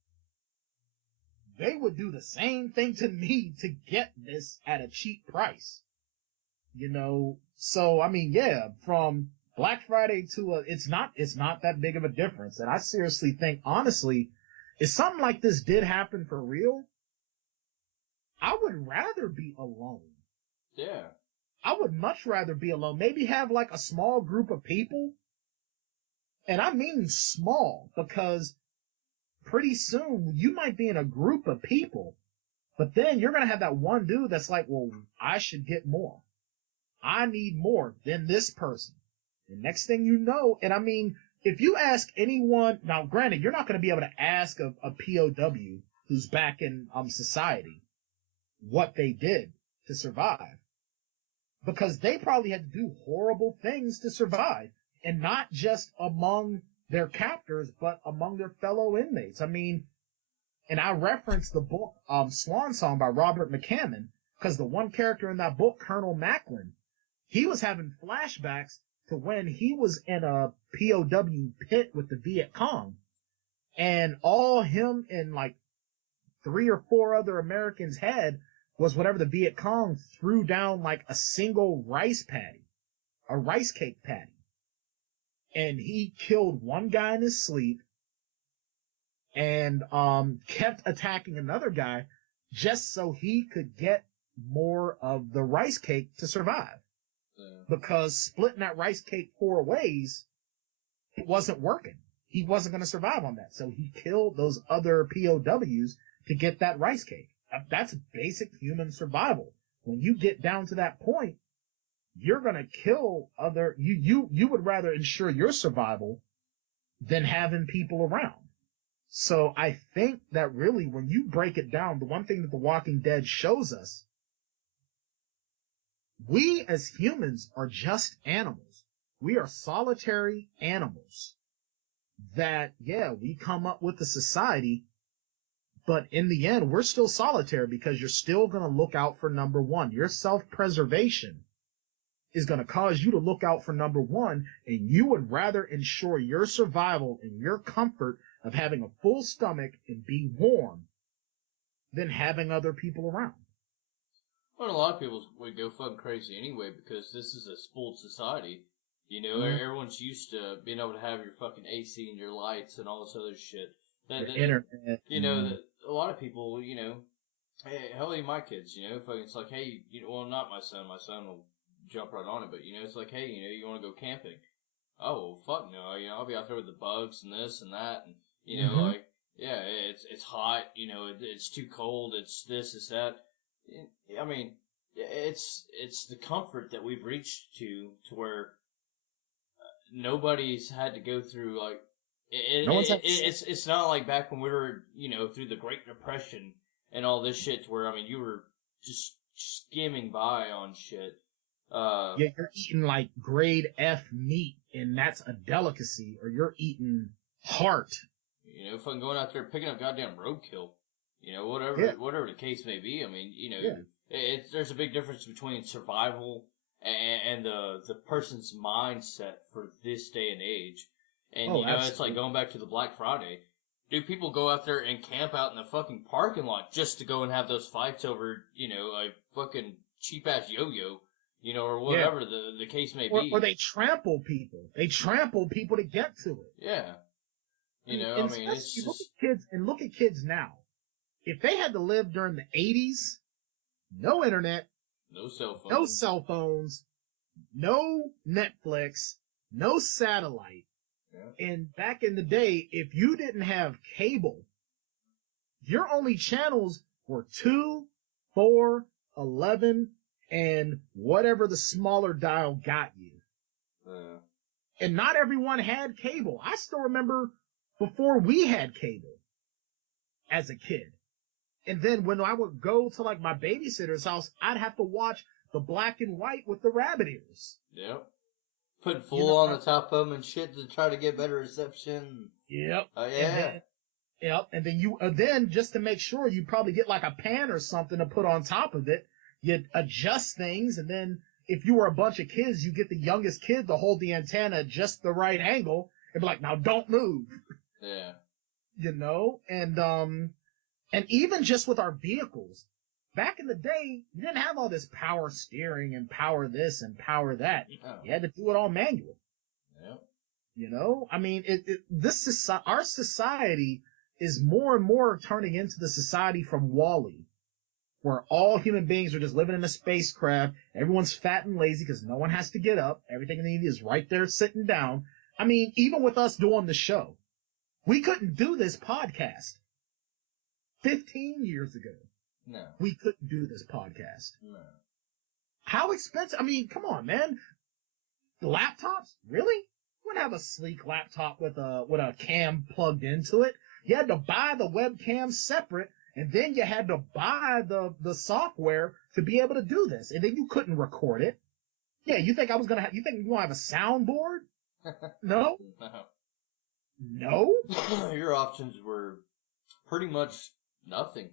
They would do the same thing to me to get this at a cheap price. You know, so, I mean, yeah, from Black Friday to it's not that big of a difference. And I seriously think, honestly, if something like this did happen for real, I would rather be alone. Yeah. I would much rather be alone. Maybe have like a small group of people. And I mean small, because pretty soon you might be in a group of people, but then you're going to have that one dude that's like, well, I should get more. I need more than this person. And next thing you know, and I mean, if you ask anyone, now granted, you're not going to be able to ask a POW who's back in society what they did to survive, because they probably had to do horrible things to survive, and not just among their captors, but among their fellow inmates. I mean, and I referenced the book Swan Song by Robert McCammon, because the one character in that book, Colonel Macklin, he was having flashbacks to when he was in a POW pit with the Viet Cong, and all him and like 3 or 4 other Americans had was whatever the Viet Cong threw down, like a single rice cake patty. And he killed one guy in his sleep and kept attacking another guy just so he could get more of the rice cake to survive. Yeah. Because splitting that rice cake 4 ways, it wasn't working. He wasn't going to survive on that. So he killed those other POWs to get that rice cake. That's basic human survival. When you get down to that point, you're going to kill you would rather ensure your survival than having people around. So I think that really, when you break it down, the one thing that The Walking Dead shows us, we as humans are just animals. We are solitary animals that, yeah, we come up with a society, but in the end, we're still solitary because you're still going to look out for number one. Your self-preservation is going to cause you to look out for number one, and you would rather ensure your survival and your comfort of having a full stomach and be warm than having other people around. Well, a lot of people would go fucking crazy anyway because this is a spoiled society. You know, everyone's used to being able to have your fucking AC and your lights and all this other shit. The internet. You know, a lot of people, you know, hey, hell, even my kids, you know, fucking, it's like, hey, you know, well, not my son. My son will jump right on it, but, you know, it's like, hey, you know, you want to go camping? Oh, well, fuck no. You know, I'll be out there with the bugs and this and that, and, you know, like, yeah, it's hot, you know, it's too cold, it's this, it's that. I mean, it's the comfort that we've reached to where nobody's had to go through, like, it's not like back when we were, you know, through the Great Depression and all this shit to where, I mean, you were just skimming by on shit. Yeah, you're eating like grade F meat, and that's a delicacy, or you're eating heart. You know, fucking going out there picking up goddamn roadkill. You know, whatever the case may be. I mean, you know, there's a big difference between survival and the person's mindset for this day and age. And, you know, absolutely. It's like going back to the Black Friday. Dude, people go out there and camp out in the fucking parking lot just to go and have those fights over, you know, a fucking cheap-ass yo-yo, you know, or whatever the case may be. Or they trample people. They trample people to get to it. Yeah. You know, I mean, it's just... Look at kids now. If they had to live during the 80s, no internet, no cell phones, no Netflix, no satellite. Yeah. And back in the day, if you didn't have cable, your only channels were 2, 4, 11, and whatever the smaller dial got you. And not everyone had cable. I still remember before we had cable as a kid. And then when I would go to like my babysitter's house, I'd have to watch the black and white with the rabbit ears. Yep. Put full on the top of them and shit to try to get better reception. Yep. Oh, yeah. And then just to make sure, you probably get like a pan or something to put on top of it. You'd adjust things, and then if you were a bunch of kids, you get the youngest kid to hold the antenna just the right angle and be like, now don't move. Yeah. You know? And even just with our vehicles, back in the day, you didn't have all this power steering and power this and power that. Oh. You had to do it all manual. Yep. You know? I mean, our society is more and more turning into the society from WALL-E, where all human beings are just living in a spacecraft. Everyone's fat and lazy because no one has to get up. Everything they need is right there sitting down. I mean, even with us doing the show, we couldn't do this podcast 15 years ago. No. We couldn't do this podcast. No. How expensive? I mean, come on, man. Laptops? Really? You wouldn't have a sleek laptop with a cam plugged into it. You had to buy the webcam separate, and then you had to buy the software to be able to do this. And then you couldn't record it. Yeah, you think you think you want to have a soundboard? No? No? Your options were pretty much nothing.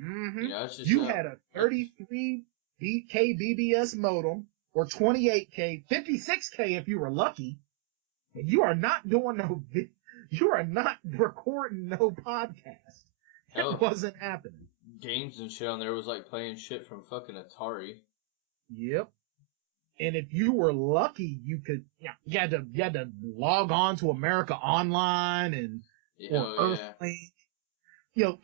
Mm-hmm. You know, it's just, you had a 33 kbps modem, or 28K, 56K if you were lucky, and you are not doing you are not recording no podcast. It wasn't happening. Games and shit on there was like playing shit from fucking Atari. Yep. And if you were lucky, you had to log on to America Online and or Earthlink. You know,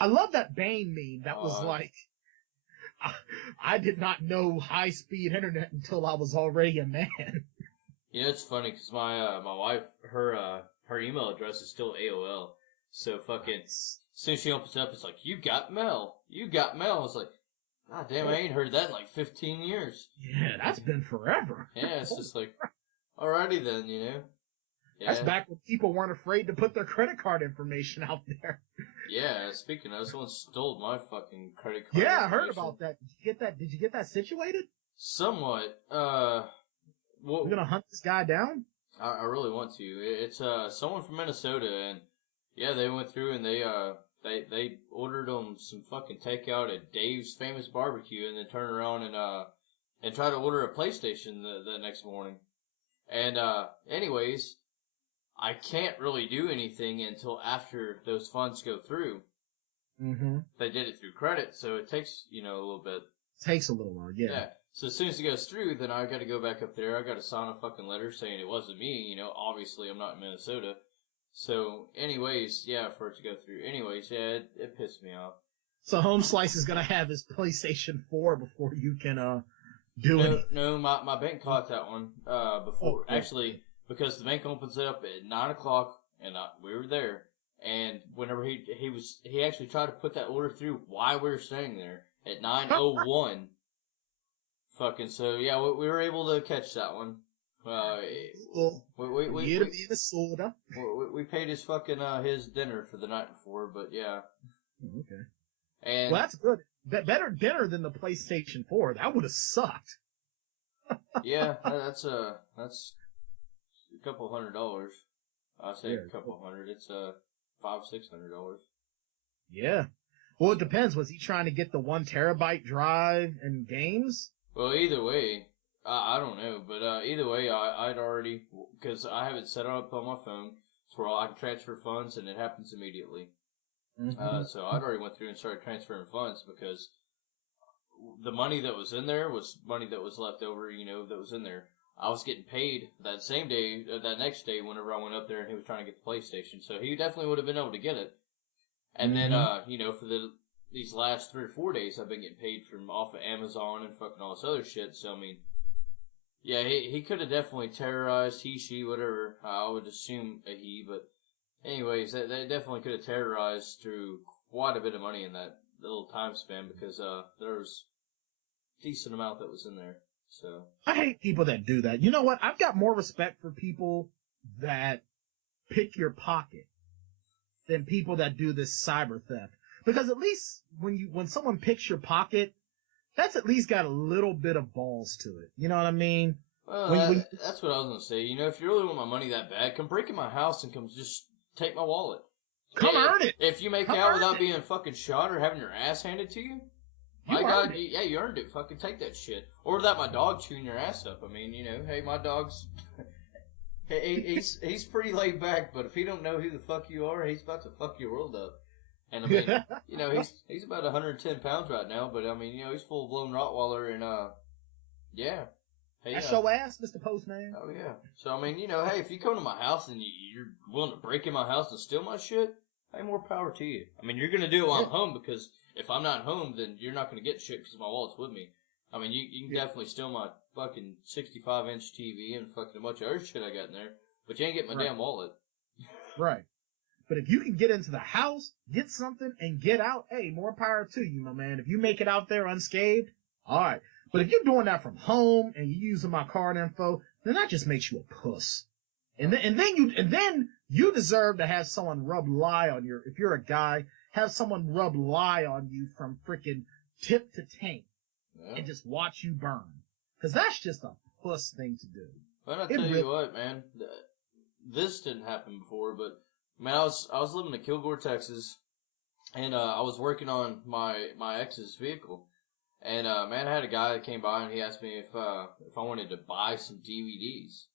I love that Bane meme. That was like, I did not know high-speed internet until I was already a man. You know, it's funny because my wife, her email address is still AOL. So fucking, as soon as she opens up, it's like, you got mail. You got mail. It's like, God damn, I ain't heard that in like 15 years. Yeah, that's been forever. Yeah, it's just like, alrighty then, you know. Yeah. That's back when people weren't afraid to put their credit card information out there. Yeah, speaking of, someone stole my fucking credit card. Yeah, I heard about that. Did you get that situated? Somewhat. We're gonna hunt this guy down? I really want to. It's someone from Minnesota, and yeah, they went through and they They ordered them some fucking takeout at Dave's Famous Barbecue, and then turn around and try to order a PlayStation the next morning. And anyways, I can't really do anything until after those funds go through. Mm-hmm. They did it through credit, so it takes a little bit. Takes a little while, yeah. Yeah. So as soon as it goes through, then I got to go back up there. I got to sign a fucking letter saying it wasn't me. Obviously I'm not in Minnesota. So, anyways, yeah, for it to go through. Anyways, yeah, it pissed me off. So Home Slice is gonna have his PlayStation 4 before you can do it. No, my bank caught that one before. Oh, actually, because the bank opens up at 9:00, and we were there. And whenever he actually tried to put that order through while we were staying there at 9:01. Fucking so yeah, we were able to catch that one. We paid his fucking his dinner for the night before, but yeah. Okay. And well, that's good. Better dinner than the PlayStation 4. That would have sucked. yeah, that's a couple $100. I say a couple hundred. It's $500-$600. Yeah. Well, it depends. Was he trying to get the 1 terabyte drive and games? Well, either way, I don't know, but either way, I'd already, because I have it set up on my phone, so where I can transfer funds, and it happens immediately. Mm-hmm. So I'd already went through and started transferring funds, because the money that was in there was money that was left over, that was in there. I was getting paid that same day, that next day, whenever I went up there and he was trying to get the PlayStation, so he definitely would have been able to get it. And then, for these last 3 or 4 days, I've been getting paid from off of Amazon and fucking all this other shit. So, I mean, yeah, he could have definitely terrorized, she, whatever. I would assume a he, but anyways, they definitely could have terrorized through quite a bit of money in that little time span, because there was a decent amount that was in there. So I hate people that do that. You know what? I've got more respect for people that pick your pocket than people that do this cyber theft. Because at least when someone picks your pocket, that's at least got a little bit of balls to it. You know what I mean? Well, that's what I was gonna say. If you really want my money that bad, come break in my house and come just take my wallet. Earn it. If you make out without being fucking shot or having your ass handed to you, my God, yeah, you earned it. Fucking take that shit. Or without my dog chewing your ass up. I mean, hey, my dog's he's pretty laid back, but if he don't know who the fuck you are, he's about to fuck your world up. And I mean, he's about 110 pounds right now, but I mean, he's full blown Rottweiler, and yeah. Hey, that's your ass, Mr. Postman. Oh yeah. So I mean, hey, if you come to my house and you're willing to break in my house and steal my shit, hey, more power to you. I mean, you're gonna do it while I'm home, because if I'm not home, then you're not gonna get shit because my wallet's with me. I mean, you can definitely steal my fucking 65-inch TV and fucking a bunch of other shit I got in there, but you ain't getting my damn wallet. Right. But if you can get into the house, get something, and get out, hey, more power to you, my man. If you make it out there unscathed, all right. But if you're doing that from home and you're using my card info, then that just makes you a puss. And then you deserve to have someone rub lie on your. If you're a guy, have someone rub lie on you from freaking tip to tank, and just watch you burn. Because that's just a puss thing to do. But I tell you what, man, this didn't happen before, but. Man, I was living in Kilgore, Texas, and I was working on my ex's vehicle, and man, I had a guy that came by and he asked me if I wanted to buy some DVDs.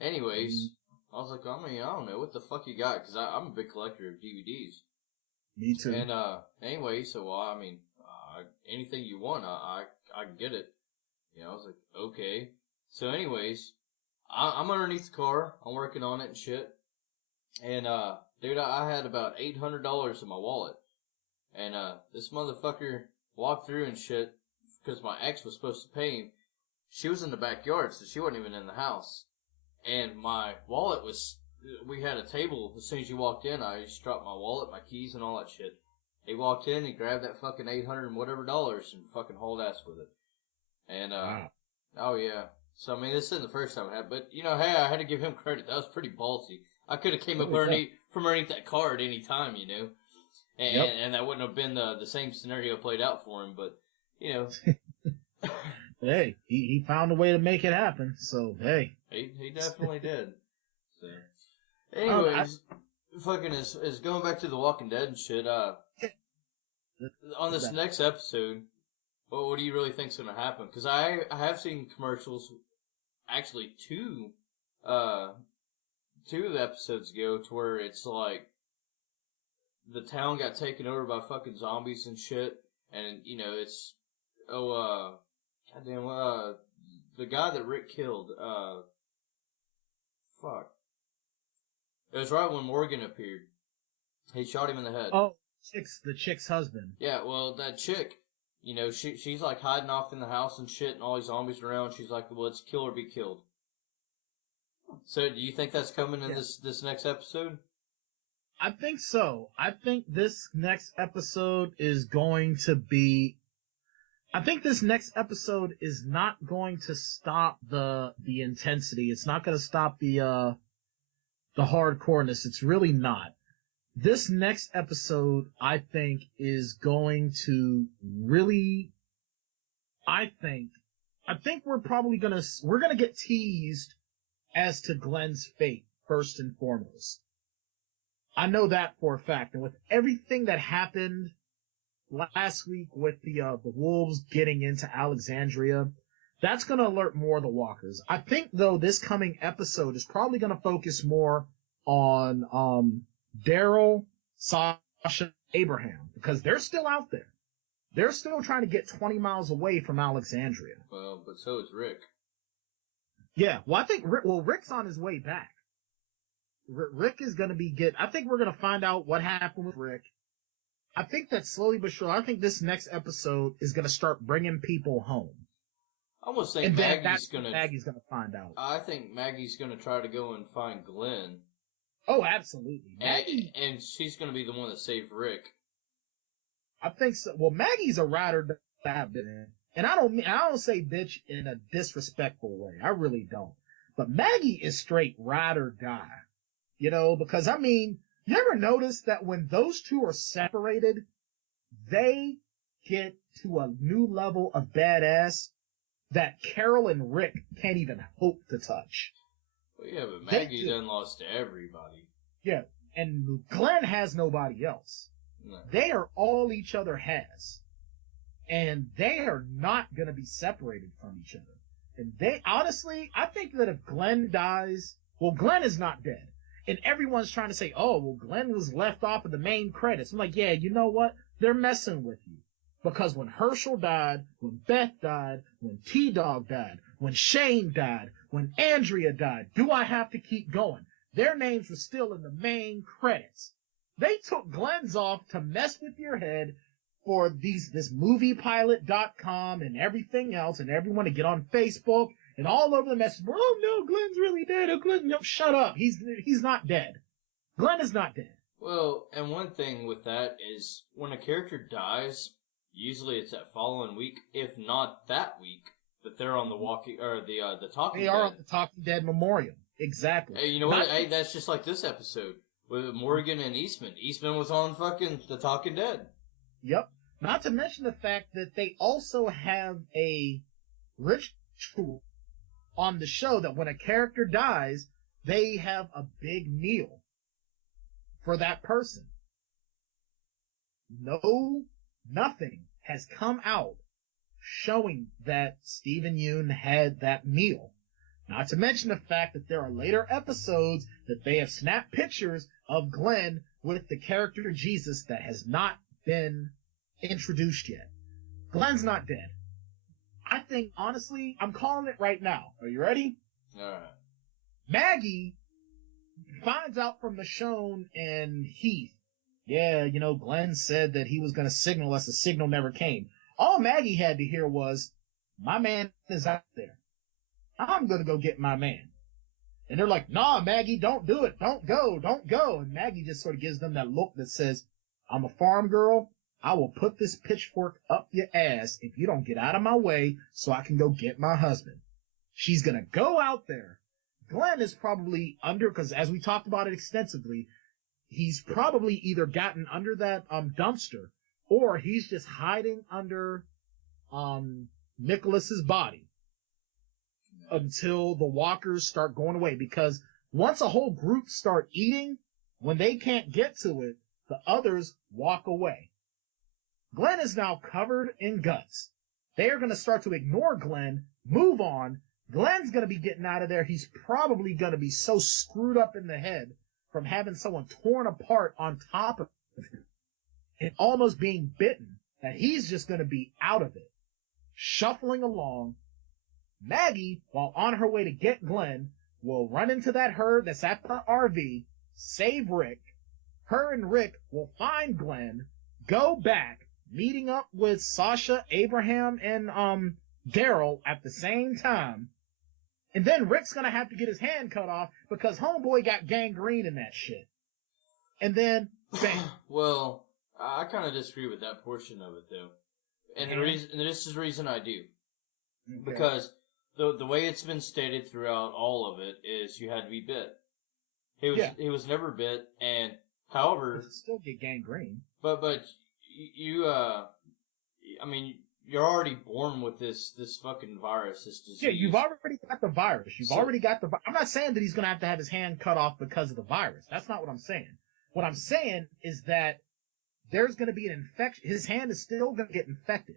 Anyways, I was like, I don't know what the fuck you got, because I'm a big collector of DVDs. Me too. And anyway, so anything you want, I can get it. I was like, okay. So anyways, I'm underneath the car, I'm working on it and shit. And, dude, I had about $800 in my wallet. And, this motherfucker walked through and shit, because my ex was supposed to pay him. She was in the backyard, so she wasn't even in the house. And my wallet we had a table. As soon as you walked in, I just dropped my wallet, my keys, and all that shit. He walked in, he grabbed that fucking 800 and whatever dollars and fucking hauled ass with it. And, wow. Oh yeah. So, I mean, this isn't the first time I had, but, hey, I had to give him credit. That was pretty ballsy. I could have came up from underneath that car at any time, and that wouldn't have been the same scenario played out for him, but, Hey, he found a way to make it happen, so, hey. He definitely did. So, anyways. fucking is going back to The Walking Dead and shit. On this Exactly. next episode, well, what do you really think's gonna happen? Because I have seen commercials, actually uh, two of the episodes ago, to where it's like the town got taken over by fucking zombies and shit, and you know it's goddamn the guy that Rick killed, fuck, it was right when Morgan appeared. He shot him in the head. Oh, the chick's husband. Yeah, well, that chick, you know, she's like hiding off in the house and shit, and all these zombies around. She's like, well, it's kill or be killed. So, do you think that's coming in this next episode? I think so. I think this next episode is going to be. I think this next episode is not going to stop the intensity. It's not going to stop the hardcoreness. It's really not. This next episode, I think, is going to really. I think we're gonna get teased as to Glenn's fate first and foremost. I know that for a fact, and with everything that happened last week with the wolves getting into Alexandria, that's going to alert more of the walkers. I think though this coming episode is probably going to focus more on Daryl, Sasha, Abraham, because they're still out there. They're still trying to get 20 miles away from Alexandria. Well, but so is Rick. Yeah, well, I think Rick's on his way back. Rick is going to I think we're going to find out what happened with Rick. I think that slowly but surely, I think this next episode is going to start bringing people home. I almost think Maggie's going to find out. I think Maggie's gonna try to go and find Glenn. Oh, absolutely. Maggie, and she's gonna be the one that saved Rick. I think so. Well, Maggie's a ride or die bitch, and I don't say bitch in a disrespectful way. I really don't. But Maggie is straight ride or die. You know, because I mean, you ever notice that when those two are separated, they get to a new level of badass that Carol and Rick can't even hope to touch. Well, yeah, but Maggie done lost to everybody. Yeah, and Glenn has nobody else. No. They are all each other has. And they are not going to be separated from each other. And honestly, I think that if Glenn dies, well, Glenn is not dead. And everyone's trying to say, oh, well, Glenn was left off of the main credits. I'm like, yeah, you know what? They're messing with you. Because when Herschel died, when Beth died, when T-Dog died, when Shane died, when Andrea died, do I have to keep going? Their names were still in the main credits. They took Glenn's off to mess with your head for this moviepilot.com and everything else, and everyone to get on Facebook and all over the message. Oh no, Glenn's really dead. Oh, Glenn, no, shut up. He's not dead. Glenn is not dead. Well, and one thing with that is when a character dies, usually it's that following week, if not that week, that they're on the Talking Dead. They are on the Talking Dead Memorial. Exactly. Hey, you know what? Hey, that's just like this episode with Morgan and Eastman. Eastman was on fucking the Talking Dead. Yep. Not to mention the fact that they also have a ritual on the show that when a character dies, they have a big meal for that person. Nothing has come out showing that Stephen Yeun had that meal. Not to mention the fact that there are later episodes that they have snapped pictures of Glenn with the character Jesus that has not been introduced yet. Glenn's not dead. I think, honestly, I'm calling it right now. Are you ready? Alright. Maggie finds out from Michonne and Heath. Yeah, you know, Glenn said that he was going to signal us. The signal never came. All Maggie had to hear was, my man is out there. I'm going to go get my man. And they're like, nah, Maggie, don't do it. Don't go. Don't go. And Maggie just sort of gives them that look that says, I'm a farm girl. I will put this pitchfork up your ass if you don't get out of my way so I can go get my husband. She's going to go out there. Glenn is probably under, because as we talked about it extensively, he's probably either gotten under that dumpster or he's just hiding under Nicholas's body until the walkers start going away. Because once a whole group start eating, When they can't get to it, the others walk away. Glenn is now covered in guts. They are going to start to ignore Glenn, move on. Glenn's going to be getting out of there. He's probably going to be so screwed up in the head from having someone torn apart on top of him and almost being bitten that he's just going to be out of it. Shuffling along, Maggie, while on her way to get Glenn, will run into that herd that's at the RV, save Rick. Her and Rick will find Glenn, go back, meeting up with Sasha, Abraham, and Daryl at the same time. And then Rick's gonna have to get his hand cut off because homeboy got gangrene in that shit. And then, bam. Well, I kind of disagree with that portion of it, though. And this is the reason I do. Okay. Because the way it's been stated throughout all of it is you had to be bit. He was never bit, and however, still get gangrene. But you I mean, you're already born with this fucking virus, this disease. Yeah, you've already got the virus. Already got the. I'm not saying that he's gonna have to have his hand cut off because of the virus. That's not what I'm saying. What I'm saying is that there's gonna be an infection. His hand is still gonna get infected,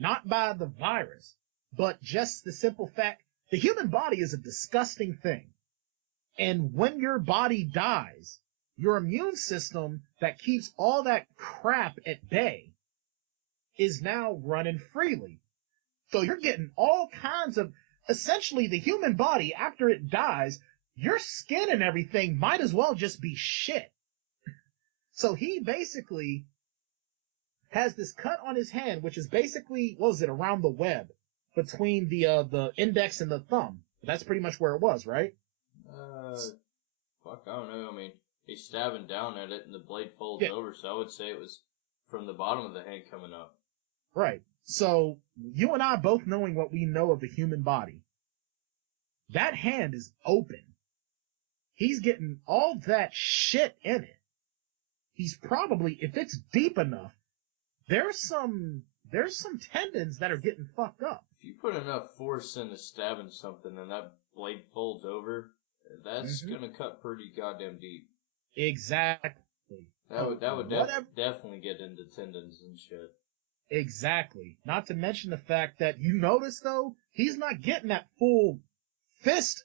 not by the virus, but just the simple fact the human body is a disgusting thing. And when your body dies, your immune system that keeps all that crap at bay is now running freely. So you're getting all kinds of, essentially the human body, after it dies, your skin and everything might as well just be shit. So he basically has this cut on his hand, which is basically, what was it, around the web, between the index and the thumb. That's pretty much where it was, right? Fuck, I don't know. I mean, he's stabbing down at it and the blade folds over, so I would say it was from the bottom of the hand coming up. Right. So, you and I both knowing what we know of the human body, that hand is open. He's getting all that shit in it. He's probably, if it's deep enough, there's some tendons that are getting fucked up. If you put enough force into stabbing something and that blade folds over, that's gonna cut pretty goddamn deep. Exactly. That would definitely get into tendons and shit. Exactly. Not to mention the fact that you notice though, he's not getting that full fist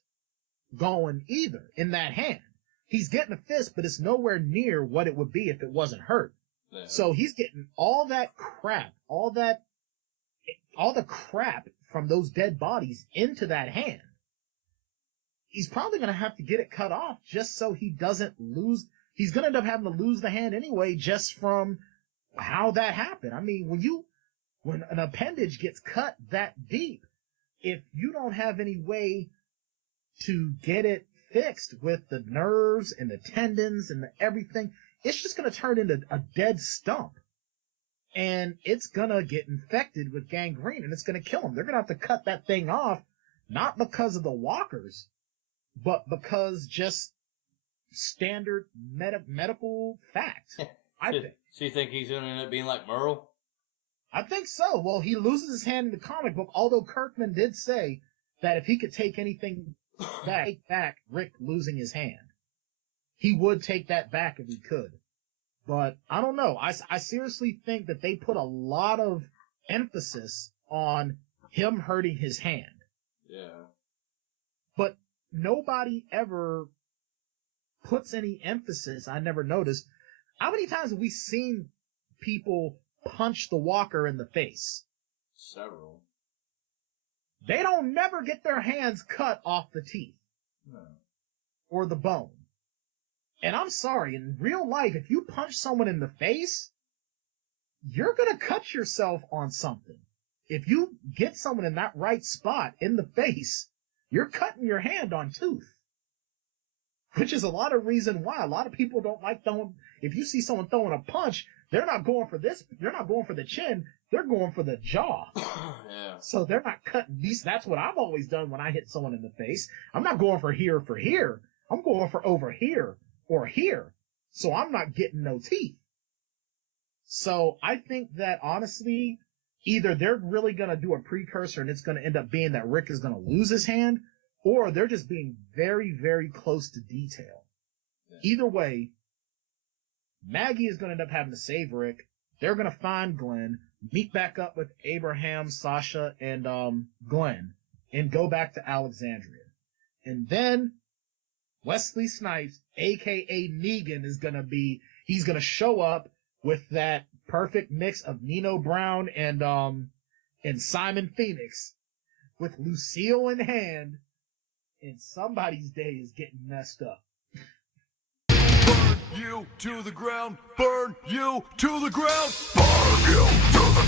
going either in that hand. He's getting a fist, but it's nowhere near what it would be if it wasn't hurt. Yeah. So he's getting all that crap, all the crap from those dead bodies into that hand. He's probably going to have to get it cut off just so he doesn't lose. He's going to end up having to lose the hand anyway just from how that happened. I mean, when an appendage gets cut that deep, if you don't have any way to get it fixed with the nerves and the tendons and everything, it's just going to turn into a dead stump. And it's going to get infected with gangrene and it's going to kill him. They're going to have to cut that thing off, not because of the walkers, but because just standard medical fact. I think. So you think he's going to end up being like Merle? I think so. Well, he loses his hand in the comic book, although Kirkman did say that if he could take anything back Rick losing his hand. He would take that back if he could. But I don't know. I seriously think that they put a lot of emphasis on him hurting his hand. Yeah. But nobody ever puts any emphasis. I never noticed. How many times have we seen people punch the walker in the face? Several. They don't never get their hands cut off the teeth. No. Or the bone. And I'm sorry, in real life, if you punch someone in the face, you're gonna cut yourself on something. If you get someone in that right spot in the face, you're cutting your hand on tooth. Which is a lot of reason why a lot of people don't like throwing, if you see someone throwing a punch, they're not going for this, they're not going for the chin, they're going for the jaw. Yeah. So they're not cutting these, that's what I've always done when I hit someone in the face. I'm not going for here, I'm going for over here or here. So I'm not getting no teeth. So I think that honestly, either they're really going to do a precursor and it's going to end up being that Rick is going to lose his hand, or they're just being very, very close to detail. Yeah. Either way, Maggie is going to end up having to save Rick. They're going to find Glenn, meet back up with Abraham, Sasha, and Glenn, and go back to Alexandria. And then Wesley Snipes, aka Negan, he's going to show up with that perfect mix of Nino Brown and Simon Phoenix, with Lucille in hand, and somebody's day is getting messed up. Burn you to the ground, burn you to the ground, burn you to the